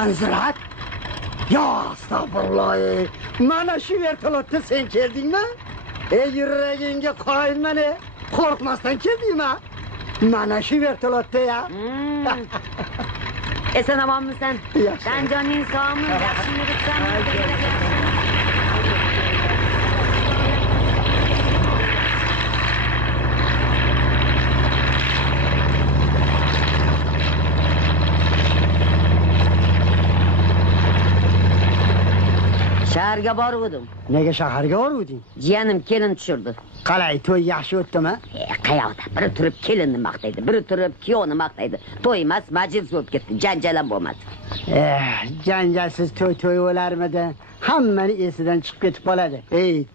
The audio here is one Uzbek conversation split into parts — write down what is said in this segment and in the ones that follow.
Anzirat? Ya astagfirullah. Mana shu vertolyotda sen keldingmi? Yuragingga qoyilman, qo'rqmasdan keldingmi? Mana shu vertolyotda ya. Esan omonmisan? Sen joning sog'mi? Yaxshi yuribsanmi? Shaharga boruvdim. Nega shaharga boruvding? Jiyanim kelin tushirdi. Qalay, to'y yaxshi o'tdimi? Qayoqda? Biri turib kelinni maqtaydi, biri turib kuyovni maqtaydi. To'y emas, majlis bo'lib ketdi, janjal ham bo'lmadi. Janjalsiz to'y bo'larmidi? Hammani esidan chiqib ketib qoladi.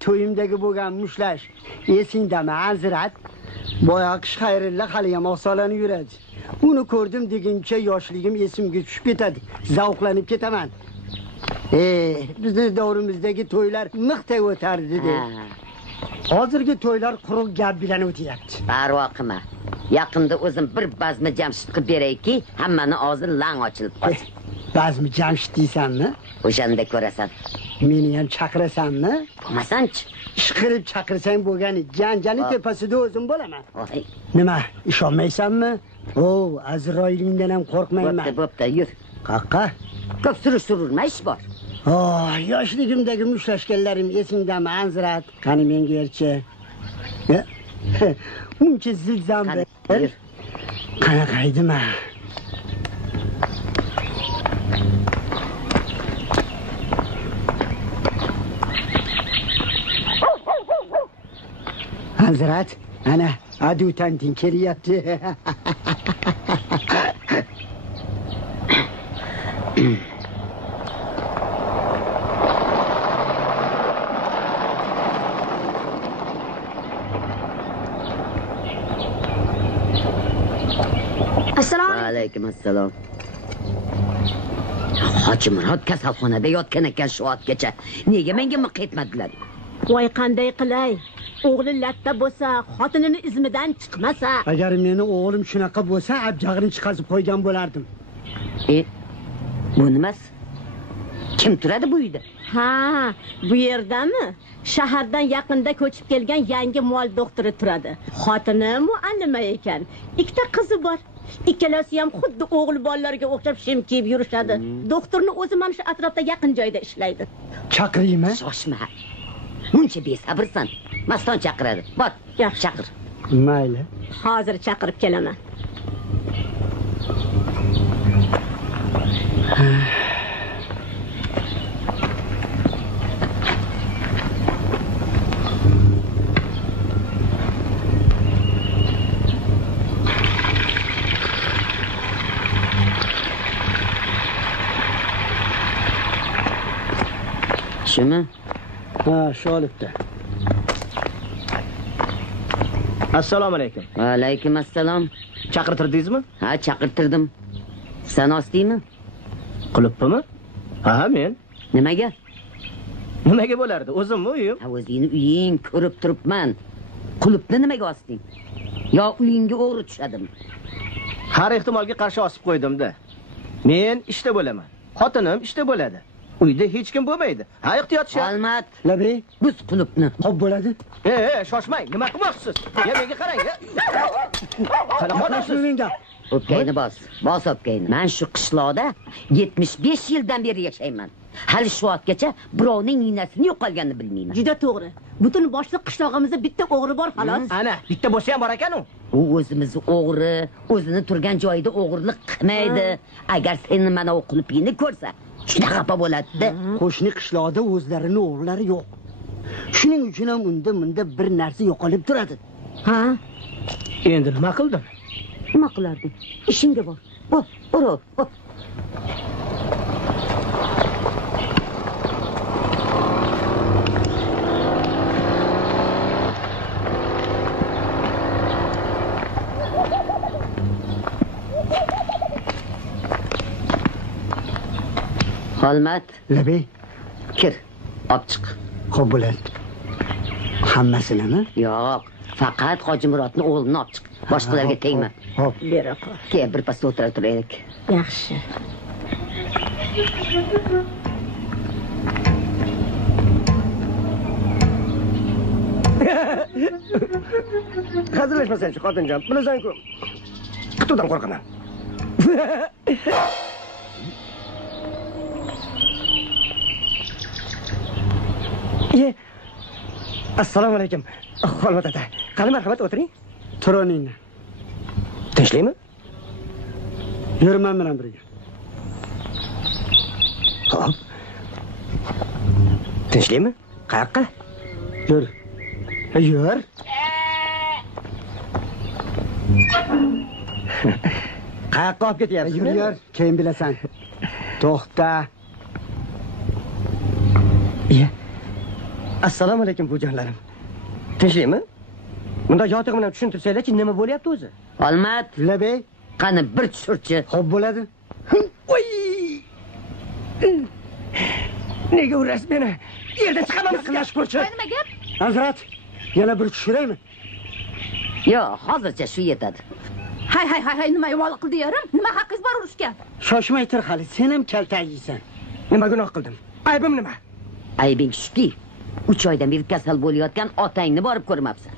To'yimdagi bo'lgan mushlash esingdami, Anzirat? Boya qish xayrilla hali ham oqsolanib yuradi. Uni ko'rdim deguncha yoshligim esimga tushib ketadi. Zavqlanib ketaman. Bizning davrimizdagi to'ylar miqtay o'tardi dedi. Hozirgi to'ylar quruq gap bilan o'tyapti. Parvo qilma. Yaqinda o'zim bir bazmi Jamshid qilib berayki, hammani og'zi lang ochilib qolsin. Bazmi Jamshid deysanmi? O'shanda ko'rasan. Meni ham chaqirasanmi? Bo'lmasanchi? Ish qilib chaqirsang bo'lgani, janjalning tepasida o'zim bo'laman. Nima, ishonmaysanmi? Azroilingdan ham qo'rqmayman. Bo'pti, yur. Qaqqa? Ko'p sururma, ish bor. Yoshligimdagi mushlashganlarim esingdami, Anzirat? Qani menga berchi. Uncha zilzamda. Qanaqa edimi? Anzirat, ana adutanting kelyapti. Assalomu alaykum. Assalom. Hoji Murod kasalxonada yotgan ekan shu vaqtgacha. Nega menga miq etmadilar? Voy, qanday qilay? O'g'li latta bo'lsa, xotinini izmidan chiqmasa. Agar meni o'g'lim shunaqa bo'lsa, abjag'ini chiqazib qo'ygan bo'lardim. Bu nimasi? Kim turadi bu uyda? Bu yerdami? Shahardan yaqinda ko'chib kelgan yangi mol doktori turadi. Xotini muallima ekan. Ikkita qizi bor. Ikkalasi ham xuddi o'g'il bolalarga o'xshab shim kiyib yurishadi. Doktorni o'zi mana shu atrofda yaqin joyda ishlaydi. Chaqiraymi? Shoshma. Muncha besabrsan. Maston chaqiradi. Bor, yaxshi chaqir. Mayli. Hozir chaqirib kelaman. Shumi? Shu olibdi. Assalomu alaykum. Va alaykum assalom. Chaqirtirdingizmi? Ha, chaqirtirdim. Sen ostingmi? Qulupmi? Ha, men. Nimaga? Nimaga bo'lardi? O'zimmi uyim? Ha, o'zingni uying, ko'rib turibman. Qulupni nimaga osting? Yo uyingga o'g'ri tushadimi? Har ehtimolga qarshi osib qo'ydim-da. Men ishda bo'laman. Xotinim ishda bo'ladi. Uyda hech kim bo'lmaydi. Ha, ehtiyot shart. Almat. Labi, Buz qulupni. Xo'p bo'ladi. Shoshmang. Nima qilmoqchisiz? Menga qarang. Qanaqa odamsiz? O'pkayni bos. Bos o'pkayni. Men shu qishloqda 75 yildan beri yashayman. Hali shu vaqtgacha birovning ninasini yo'qolganini bilmayman. Juda to'g'ri. Butun boshliq qishlog'imizda bitta o'g'ri bor xolos. Ana, bitta bo'lsa ham bor ekan u. U o'zimizni o'g'ri, o'zini turgan joyida o'g'irlik qilmaydi. Agar seni mana o qulupingni ko'rsa, juda xafa bo'ladi-da. Qo'shni qishloqda o'zlarini o'g'illari yo'q. Shuning uchun ham unda bir narsa yo'qolib turadi. Endi nima qildim? Nima qilarding? Ishingga bor. Bor. Xolmat. Labi, Kir. Olib chiq. Xo'p bo'ladi. Hammasinimi? Yo'q, faqat Hoji Murodning o'g'lini olib chiq. Boshqalarga tegma. Xo'p. Bera qo'y. Kel, bir pasda o'tira turaylik. Yaxshi. Hazırlaşmasan şu xotinjon, bilasan-ku. Qutuvdan qo'rqaman. Assalomu alaykum. Xolmat ota. Qani marhamat o'tiring. Tur o'rningdan. Tinchlikmi? Yurman bilan birga. Xo'p. Tinchlikmi? Qayoqqa? Yur. Yur. Qayoqqa olib ketyapsiz? Yur, yur. Keyin bilasan. To'xta. Assalomu alaykum bujonlarim. Tinchlikmi? Bunda yotiq bilan tushuntirsanglar-chi, nima bo'lyapti o'zi? Olmat, Labey, qani bir tushirchi. xo'p bo'ladi. Voy! Nega urasiz meni? Yerdan chiqaman, Yaqinlashib ko'rchi. Nima gap? Hazrat, yana bir tushiraymi? Yo'q, hozircha shu yetadi. Hay, nima yomonlik qildi yarim? Nima haqqingiz bor urushga? Shoshmay tur hali, sen ham kaltak yeysan. nima gunoh qildim? Aybim nima? Aybing shuki, 3 oydan beri kasal bo'layotgan otangni borib ko'rmabsan.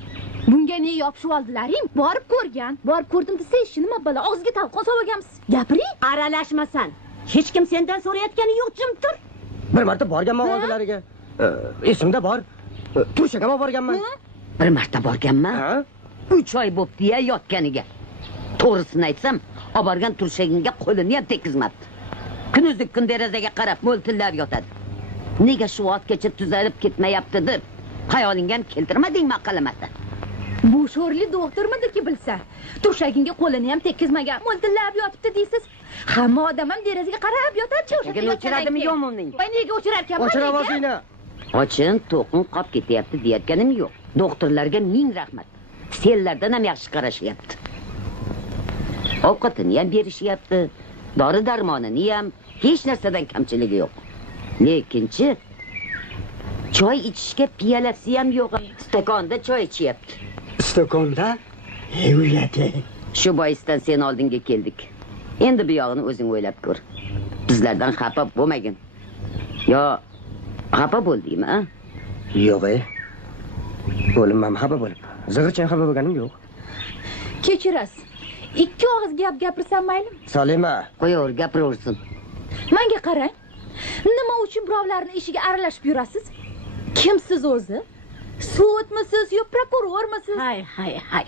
Bunga ne yopishib oldilaring? Borib ko'rgan. Borib ko'rdim desa, ish nima bala? Og'ziga talqon solgansiz. Gapiring. Aralashmasan. Hech kim sendan so'rayotgani yo'q, jim tur. Bir marta borganman oldilariga. Esimda bor. Turshagama borganman. Bir marta borganman. Ha? 3 oy bo'pti-ya yotganiga. To'g'risini aytsam, olib borgan turshagingga qo'lini ham tekizmabdi. Kunuzlik kun derazaga qarab mo'ltillab yotadi. Nega shu vaqtgacha tuzalib ketmayapti deb xayolingga ham keltirmadingmi aqalimata? Bu sho'rli doktormidi-ki bilsa? Turshagingga qo'lini ham tekkizmagan, mo'ltillab yotibdi deysiz. Hamma odam ham derazaga qarab yotadi. Lekin o'chiradimi yomonning? Voy nega o'chirarkan? O'chira ovozingni. Ochin to'qin qolib ketyapti deyotganim yo'q. Doktorlarga ming rahmat. Senlardan ham yaxshi qarashyapti. Ovqatini ham berishyapti. Dori-darmonini ham, hech narsadan kamchiligi yo'q. Lekinchi choy ichishga piyalasi ham yo'q. Stakonda choy ichyapti. Stakonda? Uyati. Shu boisdan sen oldinga keldik. Endi bu yog'ini o'zing o'ylab ko'r. Bizlardan xafa bo'lmagin. Yo, xafa bo'ldingmi, a? Yo'q. Bo'linmam, xafa bo'lib. Zig'irchan xafa bo'lganim yo'q. Kechirasiz. 2 og'iz gap gapirsam maylimi? Salima, Qo'yaver, gapiraversin. Menga qarang. Nima uchun birovlarning ishiga aralashib yurasiz? Kimsiz o'zi? Sudmisiz yo prokurormisiz? Hay.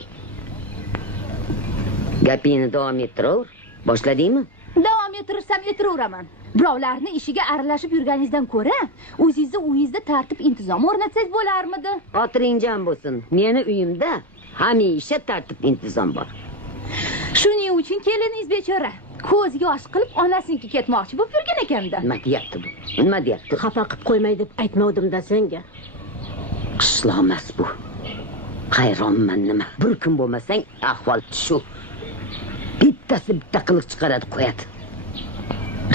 Gapingni davom ettiraver. Boshladingmi? Davom ettirsam ettiraveraman. Birovlarning ishiga aralashib yurganingizdan ko'ra, o'zingizni uyingizda tartib intizom o'rnatsangiz bo'larmidi? Xotiringizam bo'lsin. Meni uyimda hamisha tartib intizom bor. Shuning uchun keliningiz bechora ko'z yosh qilib onasinikiga ketmoqchi bo'lib yurgan ekanda. Nima deyapti bu? Nima deyapti? Xafa qilib qo'ymay deb aytmovdim-da senga. Qishloq emas bu. Hayronman nima. Bir kun bo'lmasang ahvol shu. Bittasi bitta qiliq chiqaradi, qo'yadi.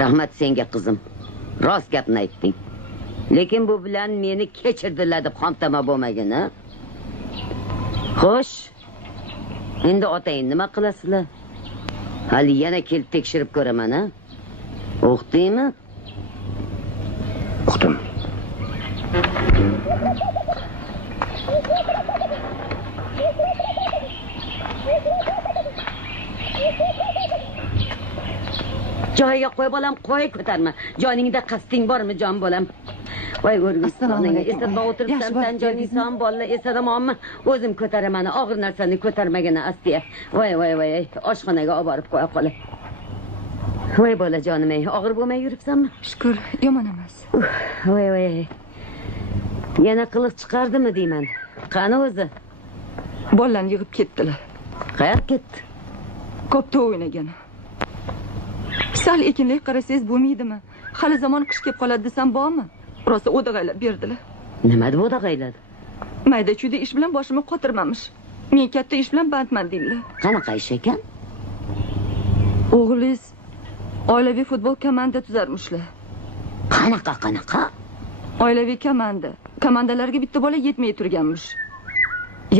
Rahmat senga qizim. Rost gapni aytding. Lekin bu bilan meni kechirdilar deb xomtama bo'lmagin, ha? Xo'sh. Endi otang nima qilasizlar? Hali yana kelib tekshirib ko'raman, ha? O'qdingmi? o'qdim. Joyiga qo'y bolam, qo'y ko'tarma. Joningda qasding bormi, jon bolam? Voy o'rgilsonga esatma o'tiribsan, san joning son bolla esadamanmi? O'zim ko'taraman, og'ir narsani ko'tarmagina astiya. Voy, oshxonaga olib borib qo'ya qolay. Voy bolajonim, og'ir bo'lmay yuribsanmi? Shukr, yomon emas. Voy. Yana qiliq chiqardimi deyman. Qani o'zi? Bolalarni yig'ib ketdilar. Qayerga ketdi? Kopda o'ynagan. Sal ekinlik qarasangiz bo'lmaydimi? Hali zamon qish kelib qoladi desam bormi? Rosa o'dag'aylab berdilar. Nima deb o'dag'ayladi? Mayda-chuyda ish bilan boshimni qotirmamish. Men katta ish bilan bandman deydilar. Qanaqa ish ekan? O'g'lingiz oilaviy futbol komanda tuzarmishlar. Qanaqa? Oilaviy komanda. Komandalarga bitta bola yetmay turganmish.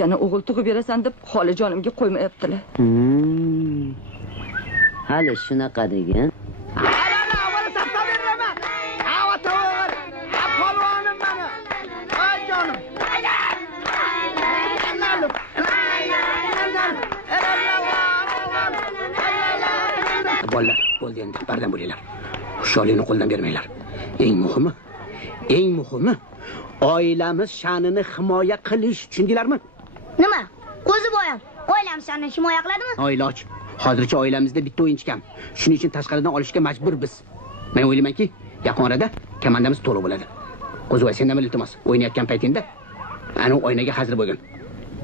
Yana o'g'il tug'ib berasan deb holi jonimga qo'ymayaptilar. Hali shunaqa degan. Avvalo taptab berma. Bolalar, bo'ldi endi, bardam bo'linglar. Hushyorlikni qo'ldan bermanglar. Eng muhimi, oilamiz sha'nini himoya qilish, tushundinglarmi? Nima? Qo'ziboyam oilamiz sha'nini himoya qiladimi? Iloj. Hozircha oilamizda bitta o'yinchi kam. Shuning uchun tashqaridan olishga majbur biz. Men o'ylaymanki, yaqin orada komandamiz to'liq bo'ladi. Qo'ziboy, sendan iltimos, o'ynayotgan paytingda ana oynaga hazır bo'lgin.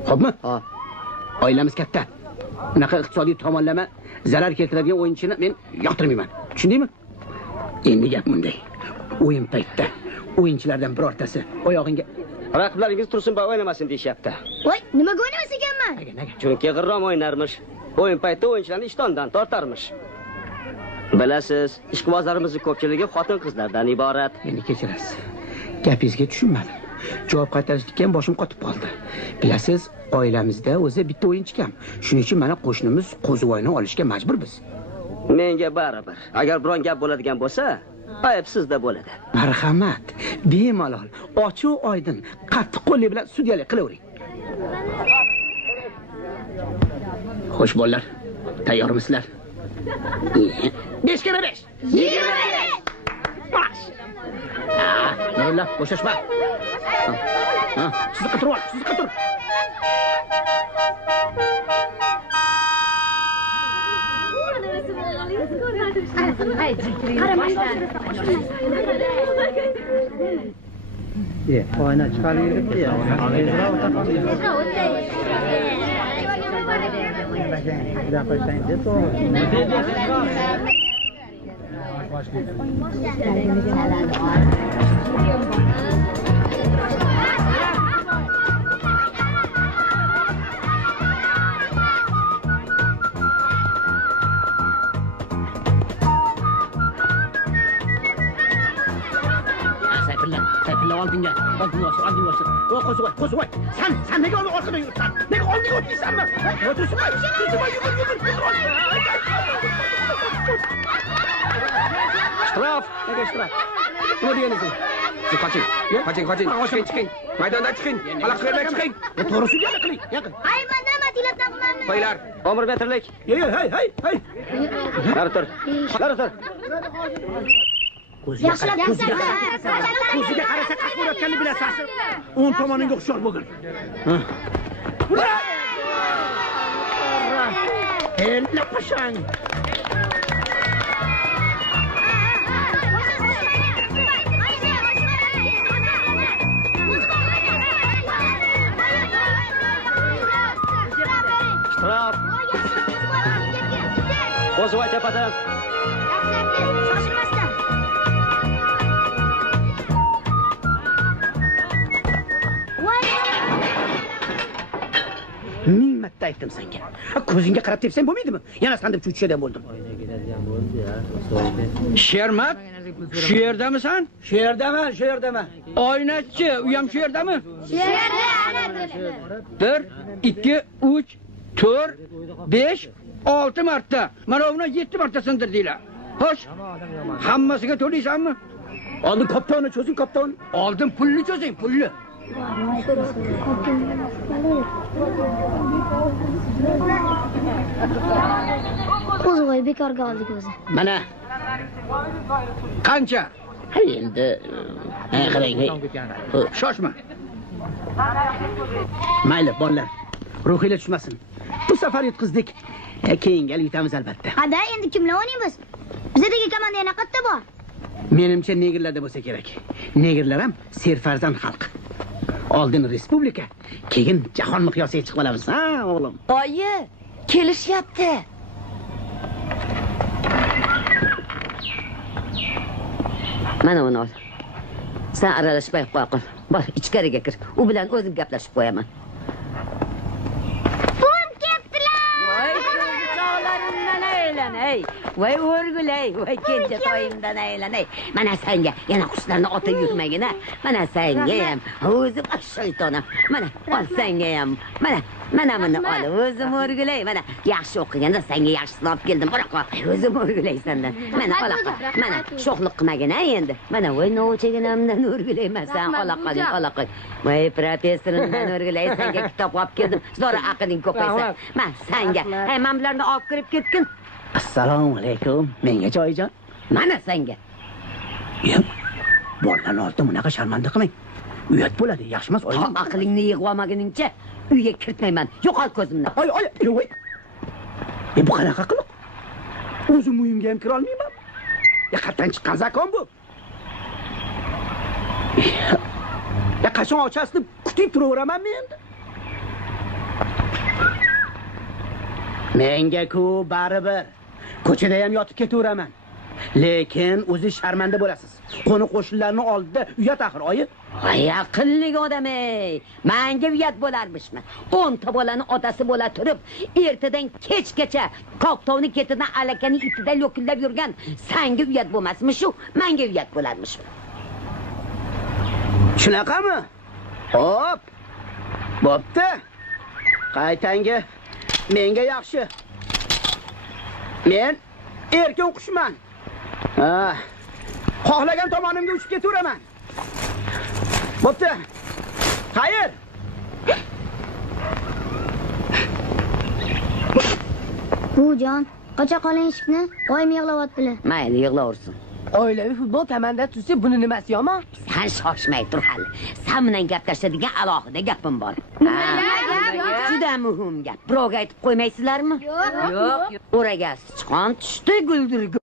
Xo'pmi? Oilamiz katta. Bunaqa iqtisodiy tomonlama zarar keltiradigan o'yinchini men yoqtirmayman. Tushundingmi? Endi gap bunday. O'yin paytida o'yinchilardan birortasi oyog'ingga Raqiblaringiz Tursunboy o'ynamasin deyapti. Voy, nimaga o'ynamas ekanman? Chunki g'irrom o'ynarmish. O'yin paytida o'yinchilarni ishtondan tortarmish. Bilasiz, ishqibozlarimizning ko'pchiligi xotin-qizlardan iborat. Meni kechirasiz. Gapingizga tushunmadim. Javob qaytarishga ham boshim qotib qoldi. Bilasiz, oilamizda o'zi bitta o'yinchi kam. Shuning uchun mana qo'shnimiz Qo'zivoyni olishga majburmiz. Menga baribir. Agar biron gap bo'ladigan bo'lsa, ayb sizda bo'ladi. Marhamat, bemalol, ochiq oydin, qattiq qo'llik bilan sudyalik qilavering. Xo'sh bolalar, tayyormisizlar? 5 kere 5. 25. Baş. Nurla, bo'shashma. Sizga tur. Oyna chiqarib ya. Sayfullah oldinga. Qo'zivoy. Sen nega orqada yuribsan? Nega oldinga o'tmaysanmi? Tursunboy, yur. Shtrof, nega shtrof? Nima deganingiz? Siz qoching. Chiqing. Maydondan chiqing. Xalaqit bermay chiqing. To'g'ri sudyalik qiling. Yaqin. Ay, men nima tilabdan qilmayman. Qo'ylar, omir metrlik. Hey. Nari tur. Ko'ziga qarasa qatib o'tganini bilasiz. 10 tomoningga hushyor bo'lgin. Ella qo'shang. Shtrof. Qo'zivoy tepadan. Shoshilmasdan. Ming marta aytdim senga. Ko'zingga qarab tepsang bo'lmaydimi? Yana san deb cho'chishdan bo'ldim. Shermat, shu yerdamisan? Shu yerdami? Oynachi, u ham shu yerdami? Shu yerda. 1, 2, 3, 4, 5, 6 marta. Mana uni 7 marta sindirdinglar. Xo'sh, hammasiga to'laysanmi? Oldin kaptonni cho'zing, kapton. Oldin pulni cho'zing, pulni. Qo'zivoy bekorga oldik o'zi. Mana. Qancha? Endi qarang. Shoshma. Mayli, bolalar. Ruhinglar tushmasin. Bu safar yutqizdik. Keyin gal yutamiz albatta. Ada, endi kimlar o'ynaymiz? Bizdagi komanda yana qayerda bor? Menimcha negrlarda bo'lsa kerak. Negrlar ham serfarzand xalq. Oldin respublika, keyin jahon miqyosiga chiqib olamiz, ha, o'g'lim. Oyi, kelishyapti. Mana uni ol. Sen aralashmay qo'ya qol. Bor, ichkariga kir. U bilan o'zim gaplashib qo'yaman. Bum ketdilar. Voy, cho'g'larimdan aylanay. Voy, o'rgulay. Voy, kenja toyimdan aylanay. Mana senga yana qushlarni otib yurmagina. Mana senga ham o'zim shaytonam. Mana ol senga ham. Mana ol. O'zim o'rgulay. Mana yaxshi o'qiganda senga yaxshisini olib keldim. Biroq o'zim o'rgulay sendan. Mana olaqa. Mana sho'xlik qilmagina endi. Mana voy novchaginamdan o'rgulayman sen olaqa. Voy, professorimdan o'rgulay. Senga kitob olib keldim. Zora aqling ko'paysa. Men senga, men bularni olib kirib ketgin. Assalomu alaykum. Menga joyijon. Mana senga. Yo'q. Bolalarni oldida bunaqa sharmanda qilmang. Uyat bo'ladi, yaxshi emas. Tam aqlingni yig'olmaguningcha uyga kiritmayman. Yo'qol ko'zimdan. Oy, voy. Bu qanaqa qiliq? O'zim uyimga ham kira olmayman. Qatdan chiqqan zakon bu. Qachon ochasiz deb kutib turaveramanmi endi? Menga-ku baribir. Ko'chada ham yotib ketaveraman. Lekin o'zi sharmanda bo'lasiz. Qo'ni qo'shnilarning oldida uyat axir, oyi. Ay, aqlli odam ey. Menga uyat bo'larmishmi? 10 ta bolani otasi bo'la turib, ertadan kechgacha Qoqtovning ketidan alakani itida lo'killab yurgan senga uyat bo'lmasmi shu? Menga uyat bo'larmishmi? Shunaqami? Hop. Bo'pti. Qaytanga menga yaxshi. Men erkin qushman. Xohlagan tomonimga uchib ketaveraman. Bo'pti. Xayr. Bujon, qacha qoling eshikni. Oyim yig'layaptilar. Mayli, yig'laversin. Oilaviy futbol komandasi tuzsa buni nimasi yomon? Sen shoshmay tur hali. Sen bilan gaplashadigan alohida gapim bor. Juda muhim gap. Birovga aytib qo'ymaysizlarmi? Yo'q. O'raga sichqon tushdi, guldirgul.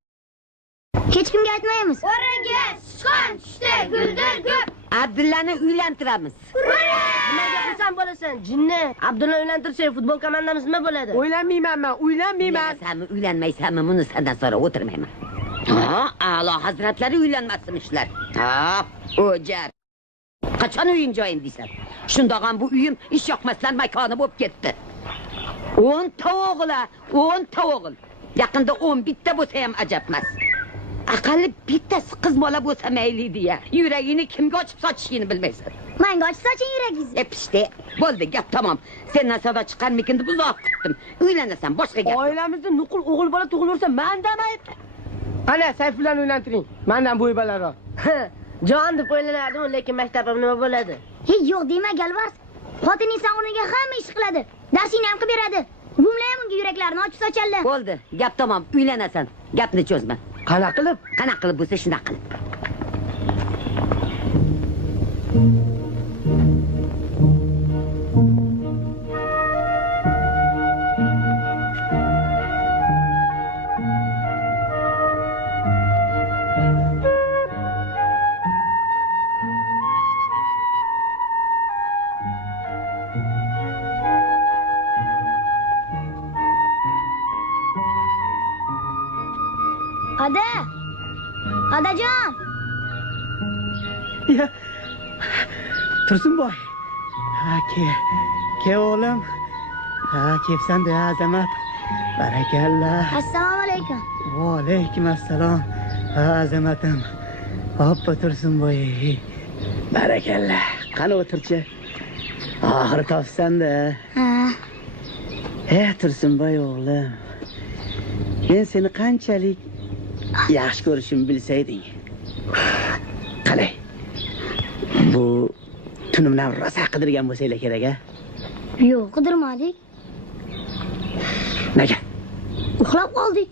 Hech kimga aytmaymiz. O'raga sichqon tushdi, guldirgul. Abdullani uylantiramiz. Nimaga xursand bo'lasan, jinni? Abdulla uylantirsa futbol komandamiz nima bo'ladi? O'ylanmayman men, uylanmayman. Sen uylanmaysanmi? Buni sendan so'ra o'tirmayman. A'lo hazratlari uylanmasmishlar. O'jar. Qachon uyim joyim deysan? Shundoq ham bu uyim ish yoqmaslar makoni bo'lib ketdi. 10 ta o'g'il. Yaqinda 11 ta bo'lsa ham ajab emas. Aqalli bittasi qiz bola bo'lsa mayli deya. Yuragini kimga ochib sochishini bilmaysan. Menga ochib soching yuragingizni. Pishdi. Bo'ldi, gap tamom. Sendan savdo chiqarmikin deb uzoq kutdim. Uylanasan, boshqa gap. Oilamizda nuqul o'g'il bola tug'ilursa mendan ayb. Ana, Sayfullani uylantiring. Mendan bo'y balandroq. Jon deb o'ylanardim, lekin maktabim nima bo'ladi? Yo'q dema, Galvars. Xotining o'rniga hamma ish qiladi. Darsini ham qilib beradi. Buvimlar ham unga yuraklarini ochib sochadilar. Bo'ldi, gap tamom. Uylanasan. Gapni cho'zma. Qanaqa qilib bo'lsa shunaqa qilib. Adajon. Ya. Tursunboy. Ke o'g'lim. Kepsan-da azamat. Barakallah. Assalomu alaykum. Va alaykum assalom. Azamatim. Hoppa Tursunboy. Barakallah. Qani o'tirchi. Oxiri topsan-da. Tursunboy o'g'lim. Men seni qanchalik yaxshi ko'rishimni bilsayding. Qalay? Bu tunimdan rosa qidirgan bo'lsanglar kerak-a? Yo'q, qidirmadik. Nega? Uxlab qoldik.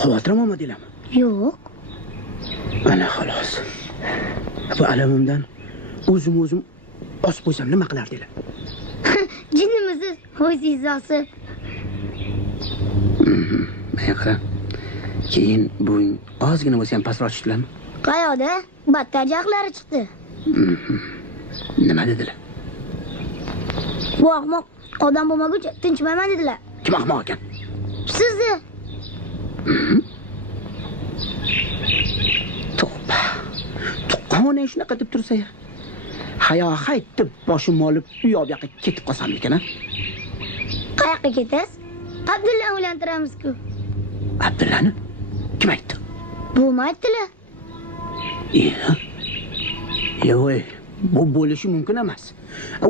Xavotir olmadinglarmi? Yo'q. Ana xolos. Bu alamimdan o'zim osib qo'ysam nima qilardinglar? Jinnimisiz, o'zingiz osib. Mayqa. Keyin bu ozgina bo'lsa ham pastroq tushdilarmi? Qayoqda? Battar jaqlari chiqdi. Nima dedilar? Bu ahmoq odam bo'lmaguncha tinchmayman dedilar. Kim ahmoq ekan? Sizni. To'pa. Tuqqonang shunaqa deb tursa ya. Hayo hayt deb boshimni olib u yoqqa ketib qolsammikan, ha? Qayoqqa ketasiz? Abdulla o'ylantiramiz-ku. Abdullani? Kim aytdi? Bu aytdilar. Yo'q, bu bo'lishi mumkin emas.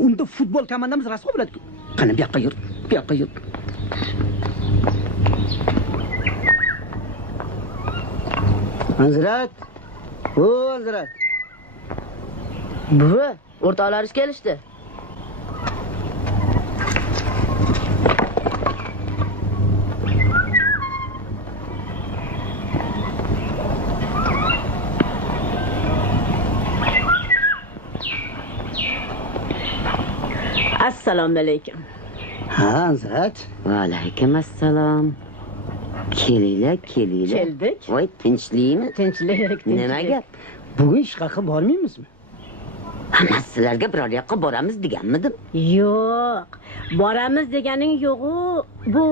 Unda futbol komandamiz rasvo bo'ladi-ku. Qani bu yoqqa yur, bu yoqqa yur. Hazrat. Hazrat. Buvi, o'rtoqlariz kelishdi. Assalomu alaykum. Ha, Anzirat. Va alaykum assalom. Kelinglar. Keldik. Voy, tinchlikmi? Tinchlik. Nima gap? Bugun ishqaqa bormaymizmi? Hamma sizlarga biror yoqqa boramiz deganmidim? Yo'q. Boramiz deganing yo'q-u. Bu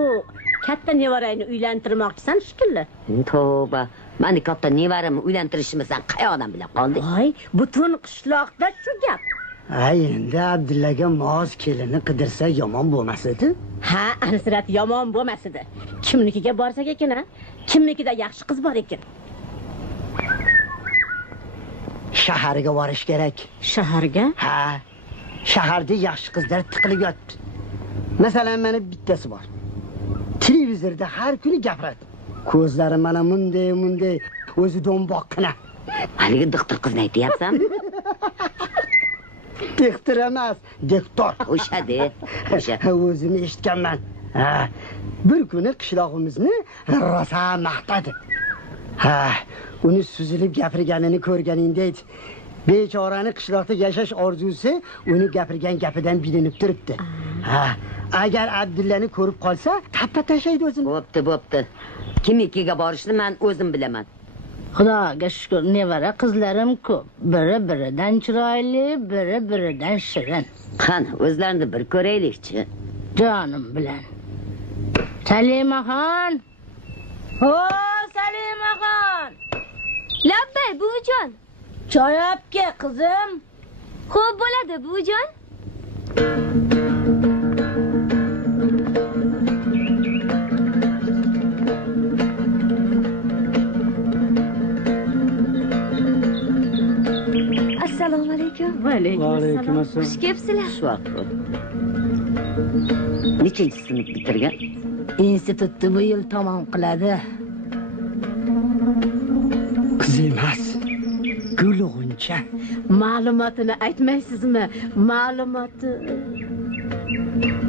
katta nevarangni uylantirmoqchisan shekilli. Tavba. Meni katta nevaramni uylantirishimisan qayoqdan bila qolding? Voy, butun qishloqda shu gap. Ay, endi Abdullaga moz kelini qidirsa yomon bo'lmas edi. Ha, Anzirat yomon bo'lmas edi. Kimnikiga borsak ekan, ha? Kimnikida yaxshi qiz bor ekan? Shaharga borish kerak. Shaharga? Ha. Shaharda yaxshi qizlar tiqilib yotibdi. Masalan, mana bittasi bor. Televizorda har kuni gapiradi. Ko'zlari mana munday, o'zi do'mboqqina. Haligi doktor qizni aytyapsanmi? Doktor emas, doktor. O'shadi. O'zim eshitganman. Ha. Bir kuni qishlog'imizni rosa maqtadi. Ha, uni suzilib gapirganini ko'rganingda edi. Bechorani qishloqda yashash orzusi uni gapirgan gapidan bilinib turibdi. Ha, agar Abdullani ko'rib qolsa, tappa tashlaydi o'zini. Bo'pti. Kimnikiga borishni men o'zim bilaman. Xudoga shukr, nevara qizlarim ko'p. Biri-biridan chiroyli, biri-biridan shirin. Qani, o'zlarini bir ko'raylikchi. Jonim bilan. Salimaxon. O, Salimaxon. Labbay, buvijon. Choy olib kel, qizim. Xo'p bo'ladi, buvijon. Assalomu alaykum. Va alaykum assalom. Xush kelibsizlar. Xushvaqt bo'l. Nechanchi sinf bitirgan? Institutni bu yil tamom qiladi. Qiz emas. Gulg'uncha. Ma'lumotini aytmaysizmi? Ma'lumoti.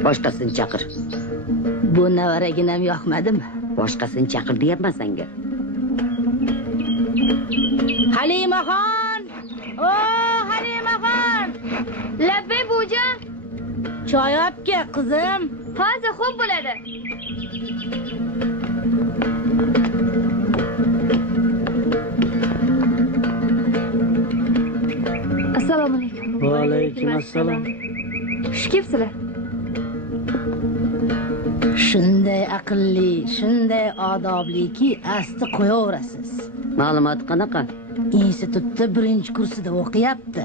Boshqasini chaqir. Bu nevaraginam yoqmadimi? Boshqasini chaqir deyapman senga. Halimaxon! O, Halimaxon! Labbay, buvijon. Choy olib kel, qizim. Hozir xo'p bo'ladi. Assalomu alaykum. Va alaykum assalom. Xush kelibsizlar. Shunday aqlli, shunday odobliki, asti qo'yaverasiz. Ma'lumot qanaqa? Institutda 1-kursida o'qiyapti.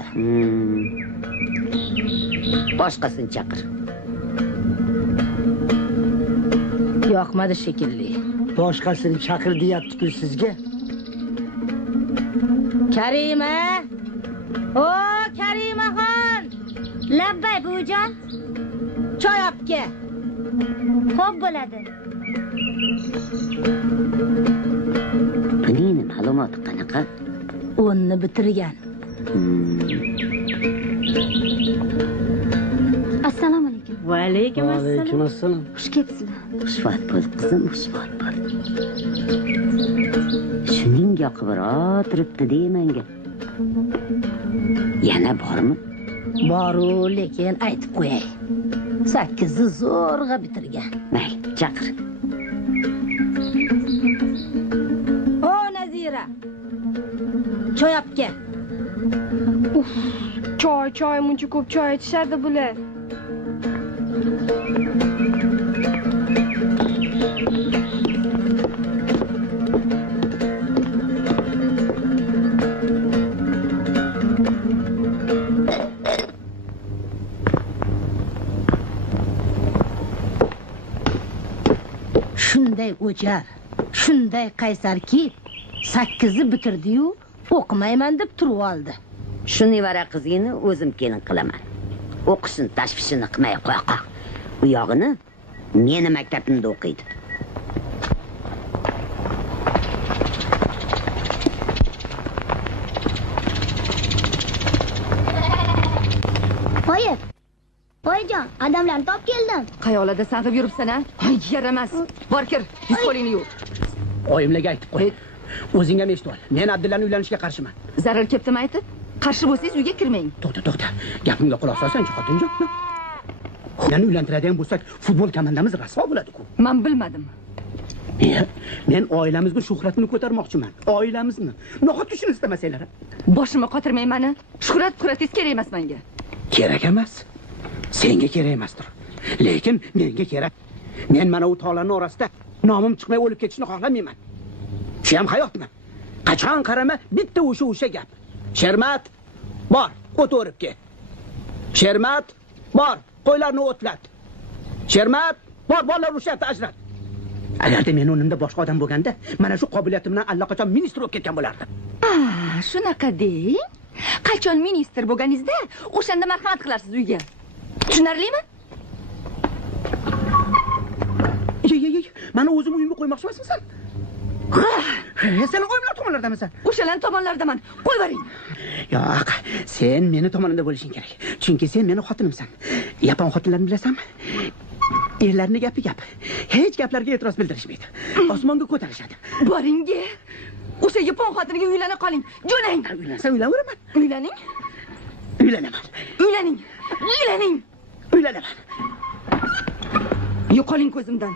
Boshqasini chaqir. Yoqmadi shekilli. Boshqasini chaqir deyapti-ku sizga. Karima! O, Karimaxon! Labbay, buvijon. Choy olib kel. Xo'p bo'ladi. Buning ma'lumoti qanaqa? 10ni bitirgan. Assalomu alaykum. Va alaykum assalom. Xush kelibsizlar. Xushvaqt bo'l, qizim, xushvaqt bo'l. Shuning yoqibroq turibdi deymanga. Yana bormi? Boru, lekin aytib qo'yay. 8ni zo'rg'a bitirgan. Mayli, chaqir. O, Nazira. Choy olib kel. Choy, muncha ko'p choy ichishadi bular. Shunday o'jar, shunday qaysarki, 8ni bitirdi-yu, o'qimayman deb turib oldi. Shu nevara qizingni o'zim kelin qilaman. O'qishini tashvishini qilmay qo'ya. U yog'ini meni maktabimda o'qiydi. Oyi. Oyijon, odamlarni top keldim. Qayoqlarda sanqib yuribsan-a? Ay, yaramas. Bor kir, yuz qo'lingni yuv. Oyimlarga aytib qo'y. O'zing ham eshitib ol. Men Abdullani uylanishga qarshiman. Zarar kelibdimi aytib? Qarshi bo'lsangiz uyga kirmang. To'xta. Gapimga quloq solsang, xotinjon. Meni uylantiradigan bo'lsak, futbol komandamiz rasvo bo'ladi-ku. Men bilmadim. Men oilamizni shuhratini ko'tarmoqchiman. Oilamizni. Nahot shuni istamasanglar? Boshimni qotirmay meni. Shuhrat puratingiz kerak emas menga. Kerak emas. Senga kerak emasdir. Lekin menga kerak. Men mana u tog'larning orasida nomim chiqmay o'lib ketishni xohlamayman. Shu ham hayotmi? Qachon qarama bitta o'sha gap. Shermat, bor, o't o'rib kel. Shermat, bor, qo'ylarni o'tlat. Shermat, bor, bolalar urushayapti, ajrat. Agarda men o'rnimda boshqa odam bo'lganda, mana shu qobiliyatim bilan allaqachon ministr bo'lib ketgan bo'lardim. Shunaqa deng. Qachon ministr bo'lganingizda, o'shanda marhamat qilarsiz uyga. Tushunarlimi? Mana o'zim uyimga qo'ymoqchi emasmisan? Sen o'yimlar tomonlardamisan? O'shalar tomonlardaman. Qo'y bering. Yo'q, sen meni tomonimda bo'lishing kerak. Chunki sen meni xotinimsan. Yapon xotinlarini bilasanmi? Erlarning gapi gap. Hech gaplarga e'tiroz bildirishmaydi. Osmonga ko'tarishadi. Boringi. O'sha yapon xotiniga uylana qoling. Jo'nang. Uylansa uylanaveraman. Uylaning. Uylanaman. Uylaning. Uylaning. Uylanaman. Yo'qoling ko'zimdan.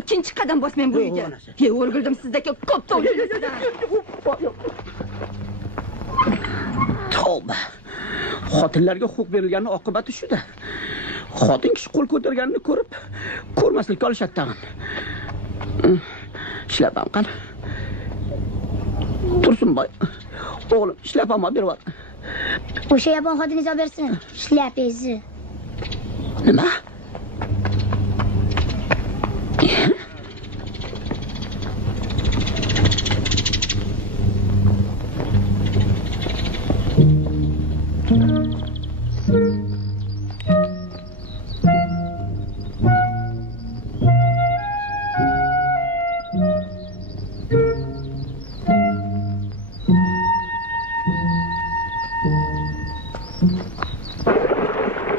Ikkinchi qadam bosmang bu uyga. O'rgildim sizdagi ko'p to'g'ri. Tavba. Xotinlarga huquq berilganning oqibati shu-da. Xotin kishi qo'l ko'targanini ko'rib, ko'rmaslikka olishadi tag'in. Ishlabam qani. Tursunboy, o'g'lim, ishlabam berib yubor. O'sha yapon xotiningiz olib bersin. Ishlapangizni. Nima?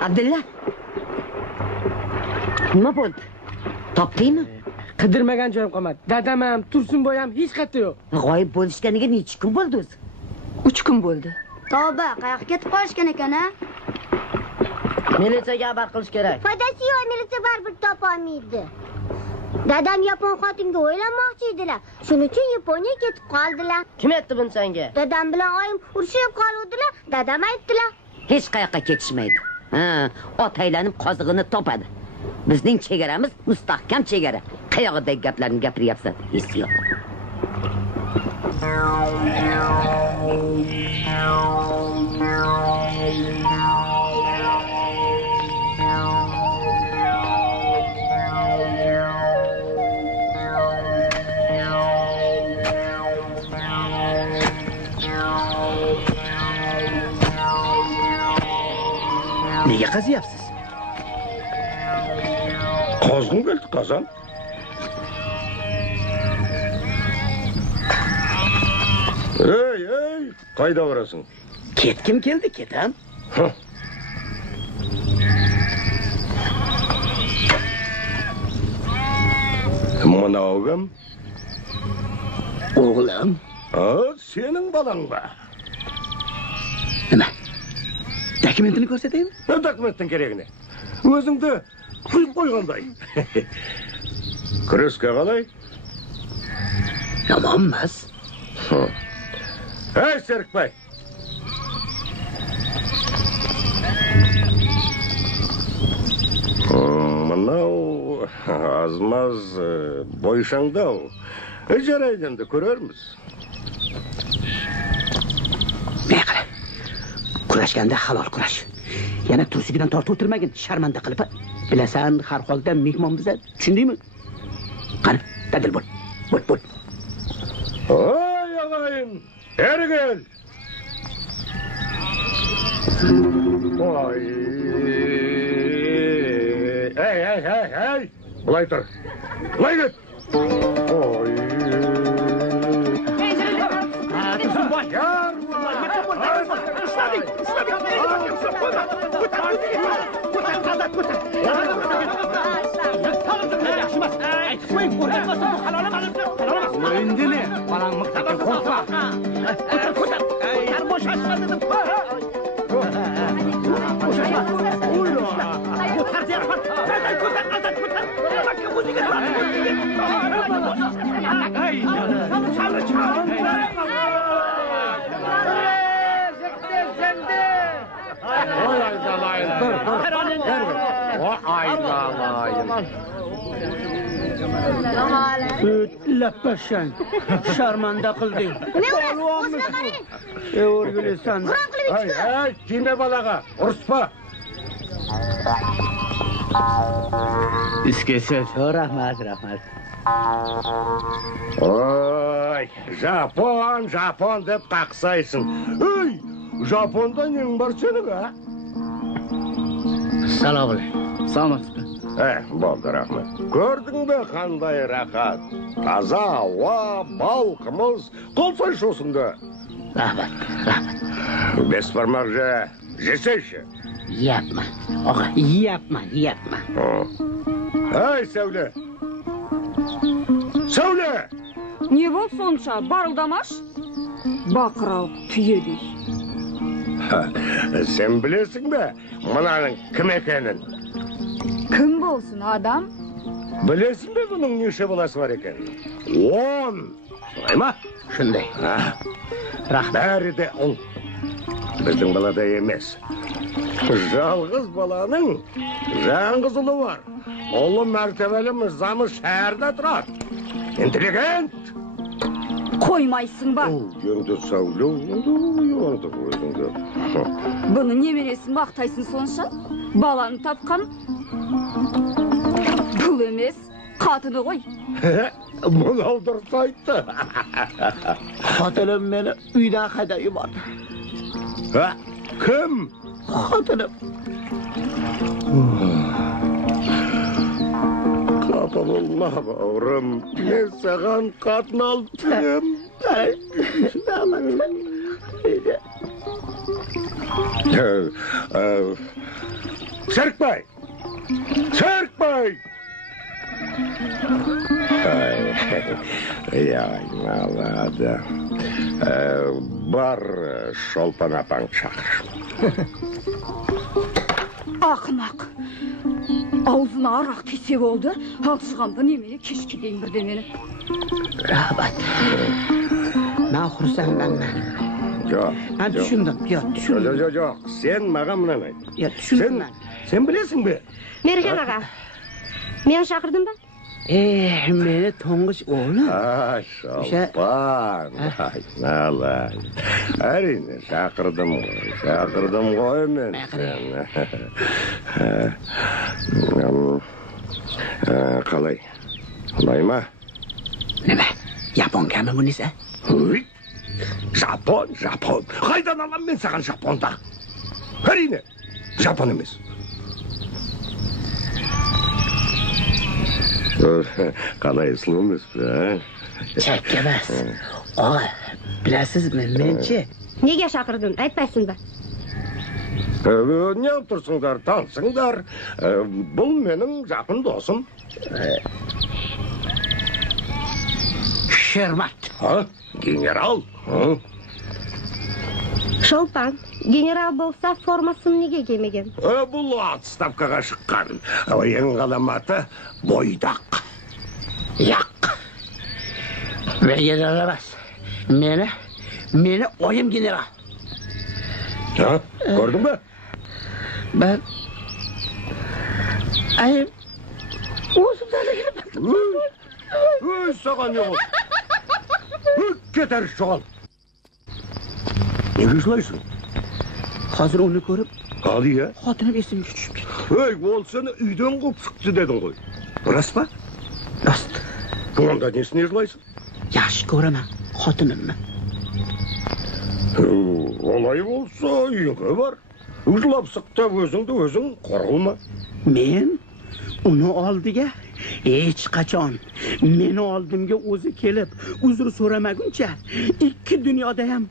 Abdulla. Nima bo'ldi? Topdingmi? Qidirmagan joyim qolmadi. Dadam ham, Tursunboy ham hech qayerda yo'q. G'oyib bo'lishganiga necha kun bo'ldi o'zi? 3 kun bo'ldi. Tavba, qayoqqa ketib qolishgan ekan-a? Militsiyaga xabar qilish kerak. Foydasi yo'q, militsiya baribir topolmaydi. Dadam yapon xotinga o'ylanmoqchi edilar. Shuning uchun Yaponiyaga ketib qoldilar. Kim aytdi buni senga? Dadam bilan oyim urushib qoluvdilar. Dadam aytdilar. Hech qayoqqa ketishmaydi. Ot aylanib qozig'ini topadi. Bizning chegaramiz mustahkam chegara. Qayog'idagi gaplarni gapiryapsan? Hech yo'q. Nega qazyapsiz? Qozg'in keldi, qozon. Ey, qayda borasan? Ketkim keldi, ketam. Mana o'g'im. O'g'lim? Sening bolang ba. Nima? Dokumentini ko'rsataymi? Dokumentning kerakmi? O'zingda quyib qo'yganday. Kreska qalay? Yomon emas. Hey, Serikbay. Mana azmaz bo'yshangda jarayonda ko'rarmiz. Meqra. Kurashganda halol kurash. Yana tursigidan tortib o'tirmagin, sharmanda qilib. Bilasan, har holda mehmon biza, tushundingmi? Qani, dadil bo'l. Bo'l. Oy, og'ayim, beri kel. Oy. Hey. Bulay tur. Bulay git. Oy. Tursunboy. Yar. Ishladik. Indini, balang mıqtaka qo'rqma. Ko'tar, bo'shashma dedim. Ko'tar, Ol. Lappashang. Sharmanda qilding. Polvonmiz bu. O'rgulasan. Ay, kime balaga? Uruspa. Iskesiz. Rahmat. Oy, Japon deb qaqsaysan. Ey, Japonda neng bor sening, ha? Salom alaykum. Salomsiz. Bo'ldi, rahmat. Ko'rdingmi qanday raqat? Toza havo, bal, qimiz, qo'lsay shosunda. Rahmat. Besparmarja, jeseyshi. Yeyapman. Og'a, yeyapman. Hey, Savle! Ne bo'ldi soncha? Barildamash? Baqirov tuyedek. Sen bilesingmi, bunaning kim ekenin? Kim bo'lsin odam? Bilesingmi buning necha bolasi bor ekanini? 10. Shundaymi? Shunday. Rahbarida 10. Bizning balada emas. Жалғыз баланың жаңғыз ұлы бар. Ұлы мәртебелі мырзамы шәрді тұрады. Интеллигент. Қоймайсың ба? Енді Сәуле, енді өзіңді. Бұны немересін мақтайсың сонша? Баланы тапқан? Бұл емес, қатыны ғой. Бұл алдырып айтты. Xotinim meni uydan haydab yubordi. Kim? Xotinim. Qapa bo'lma, o'g'rim. Men sаған qatn oldim. Serkbay! Ay, malada. Бар Шолпан апаң шақыр. Ақымақ. Аузына арақ тисе болды. Алжығанды немені кешкеден бірдемені. Rahmat. Men xursandman. Yo'q. Men tushundim. Yo'q. Sen mаған мынаны ayt. Yo'q, tushundim. Sen bilasingmi? Mergan ağa. Men chaqirdimmi? Meni to'ng'ich o'g'lim. Şolpan. Nalay. Әрине, шақырдым ғой мен. Қалай? Ұнай ма? Nima? Yaponkami bunisi? Japon. Қайдан алам мен саған Жапонда? Әрине, Жапон емес. Қалай сұлумыз ба? Chakka emas. Og'a, bilasizmi, menchi? Nega chaqirding? Aytmaysin ba. Ne тұрсыңдар, танысыңдар. Бұл менің жақын досым. Shermat. Генерал. Шолпан, генерал болса формасын неге кимеген? Бұл отставкаға шыққан. Ең ғаламаты бойдақ. Yo'q. Men general emas. Meni oyim general. Ko'rding mi? Ben ayım o'zimdan sаған не болды? Кетер жоғал. Неге жылайсың? Hozir uni ko'rib, Қалия? xotinim esimga tushib ketdi. Ол сені үйден қуып шықты дедің ғой. Рас па? Rost. Онда несіне жылайсың? Yaxshi ko'raman, xotinimni. Олай болса, үйіңе бар. Жылап сықтап өзіңді өзің қорғылма. Men uni oldiga hech qachon meni oldimga o'zi kelib uzr so'ramaguncha ikki dunyoda ham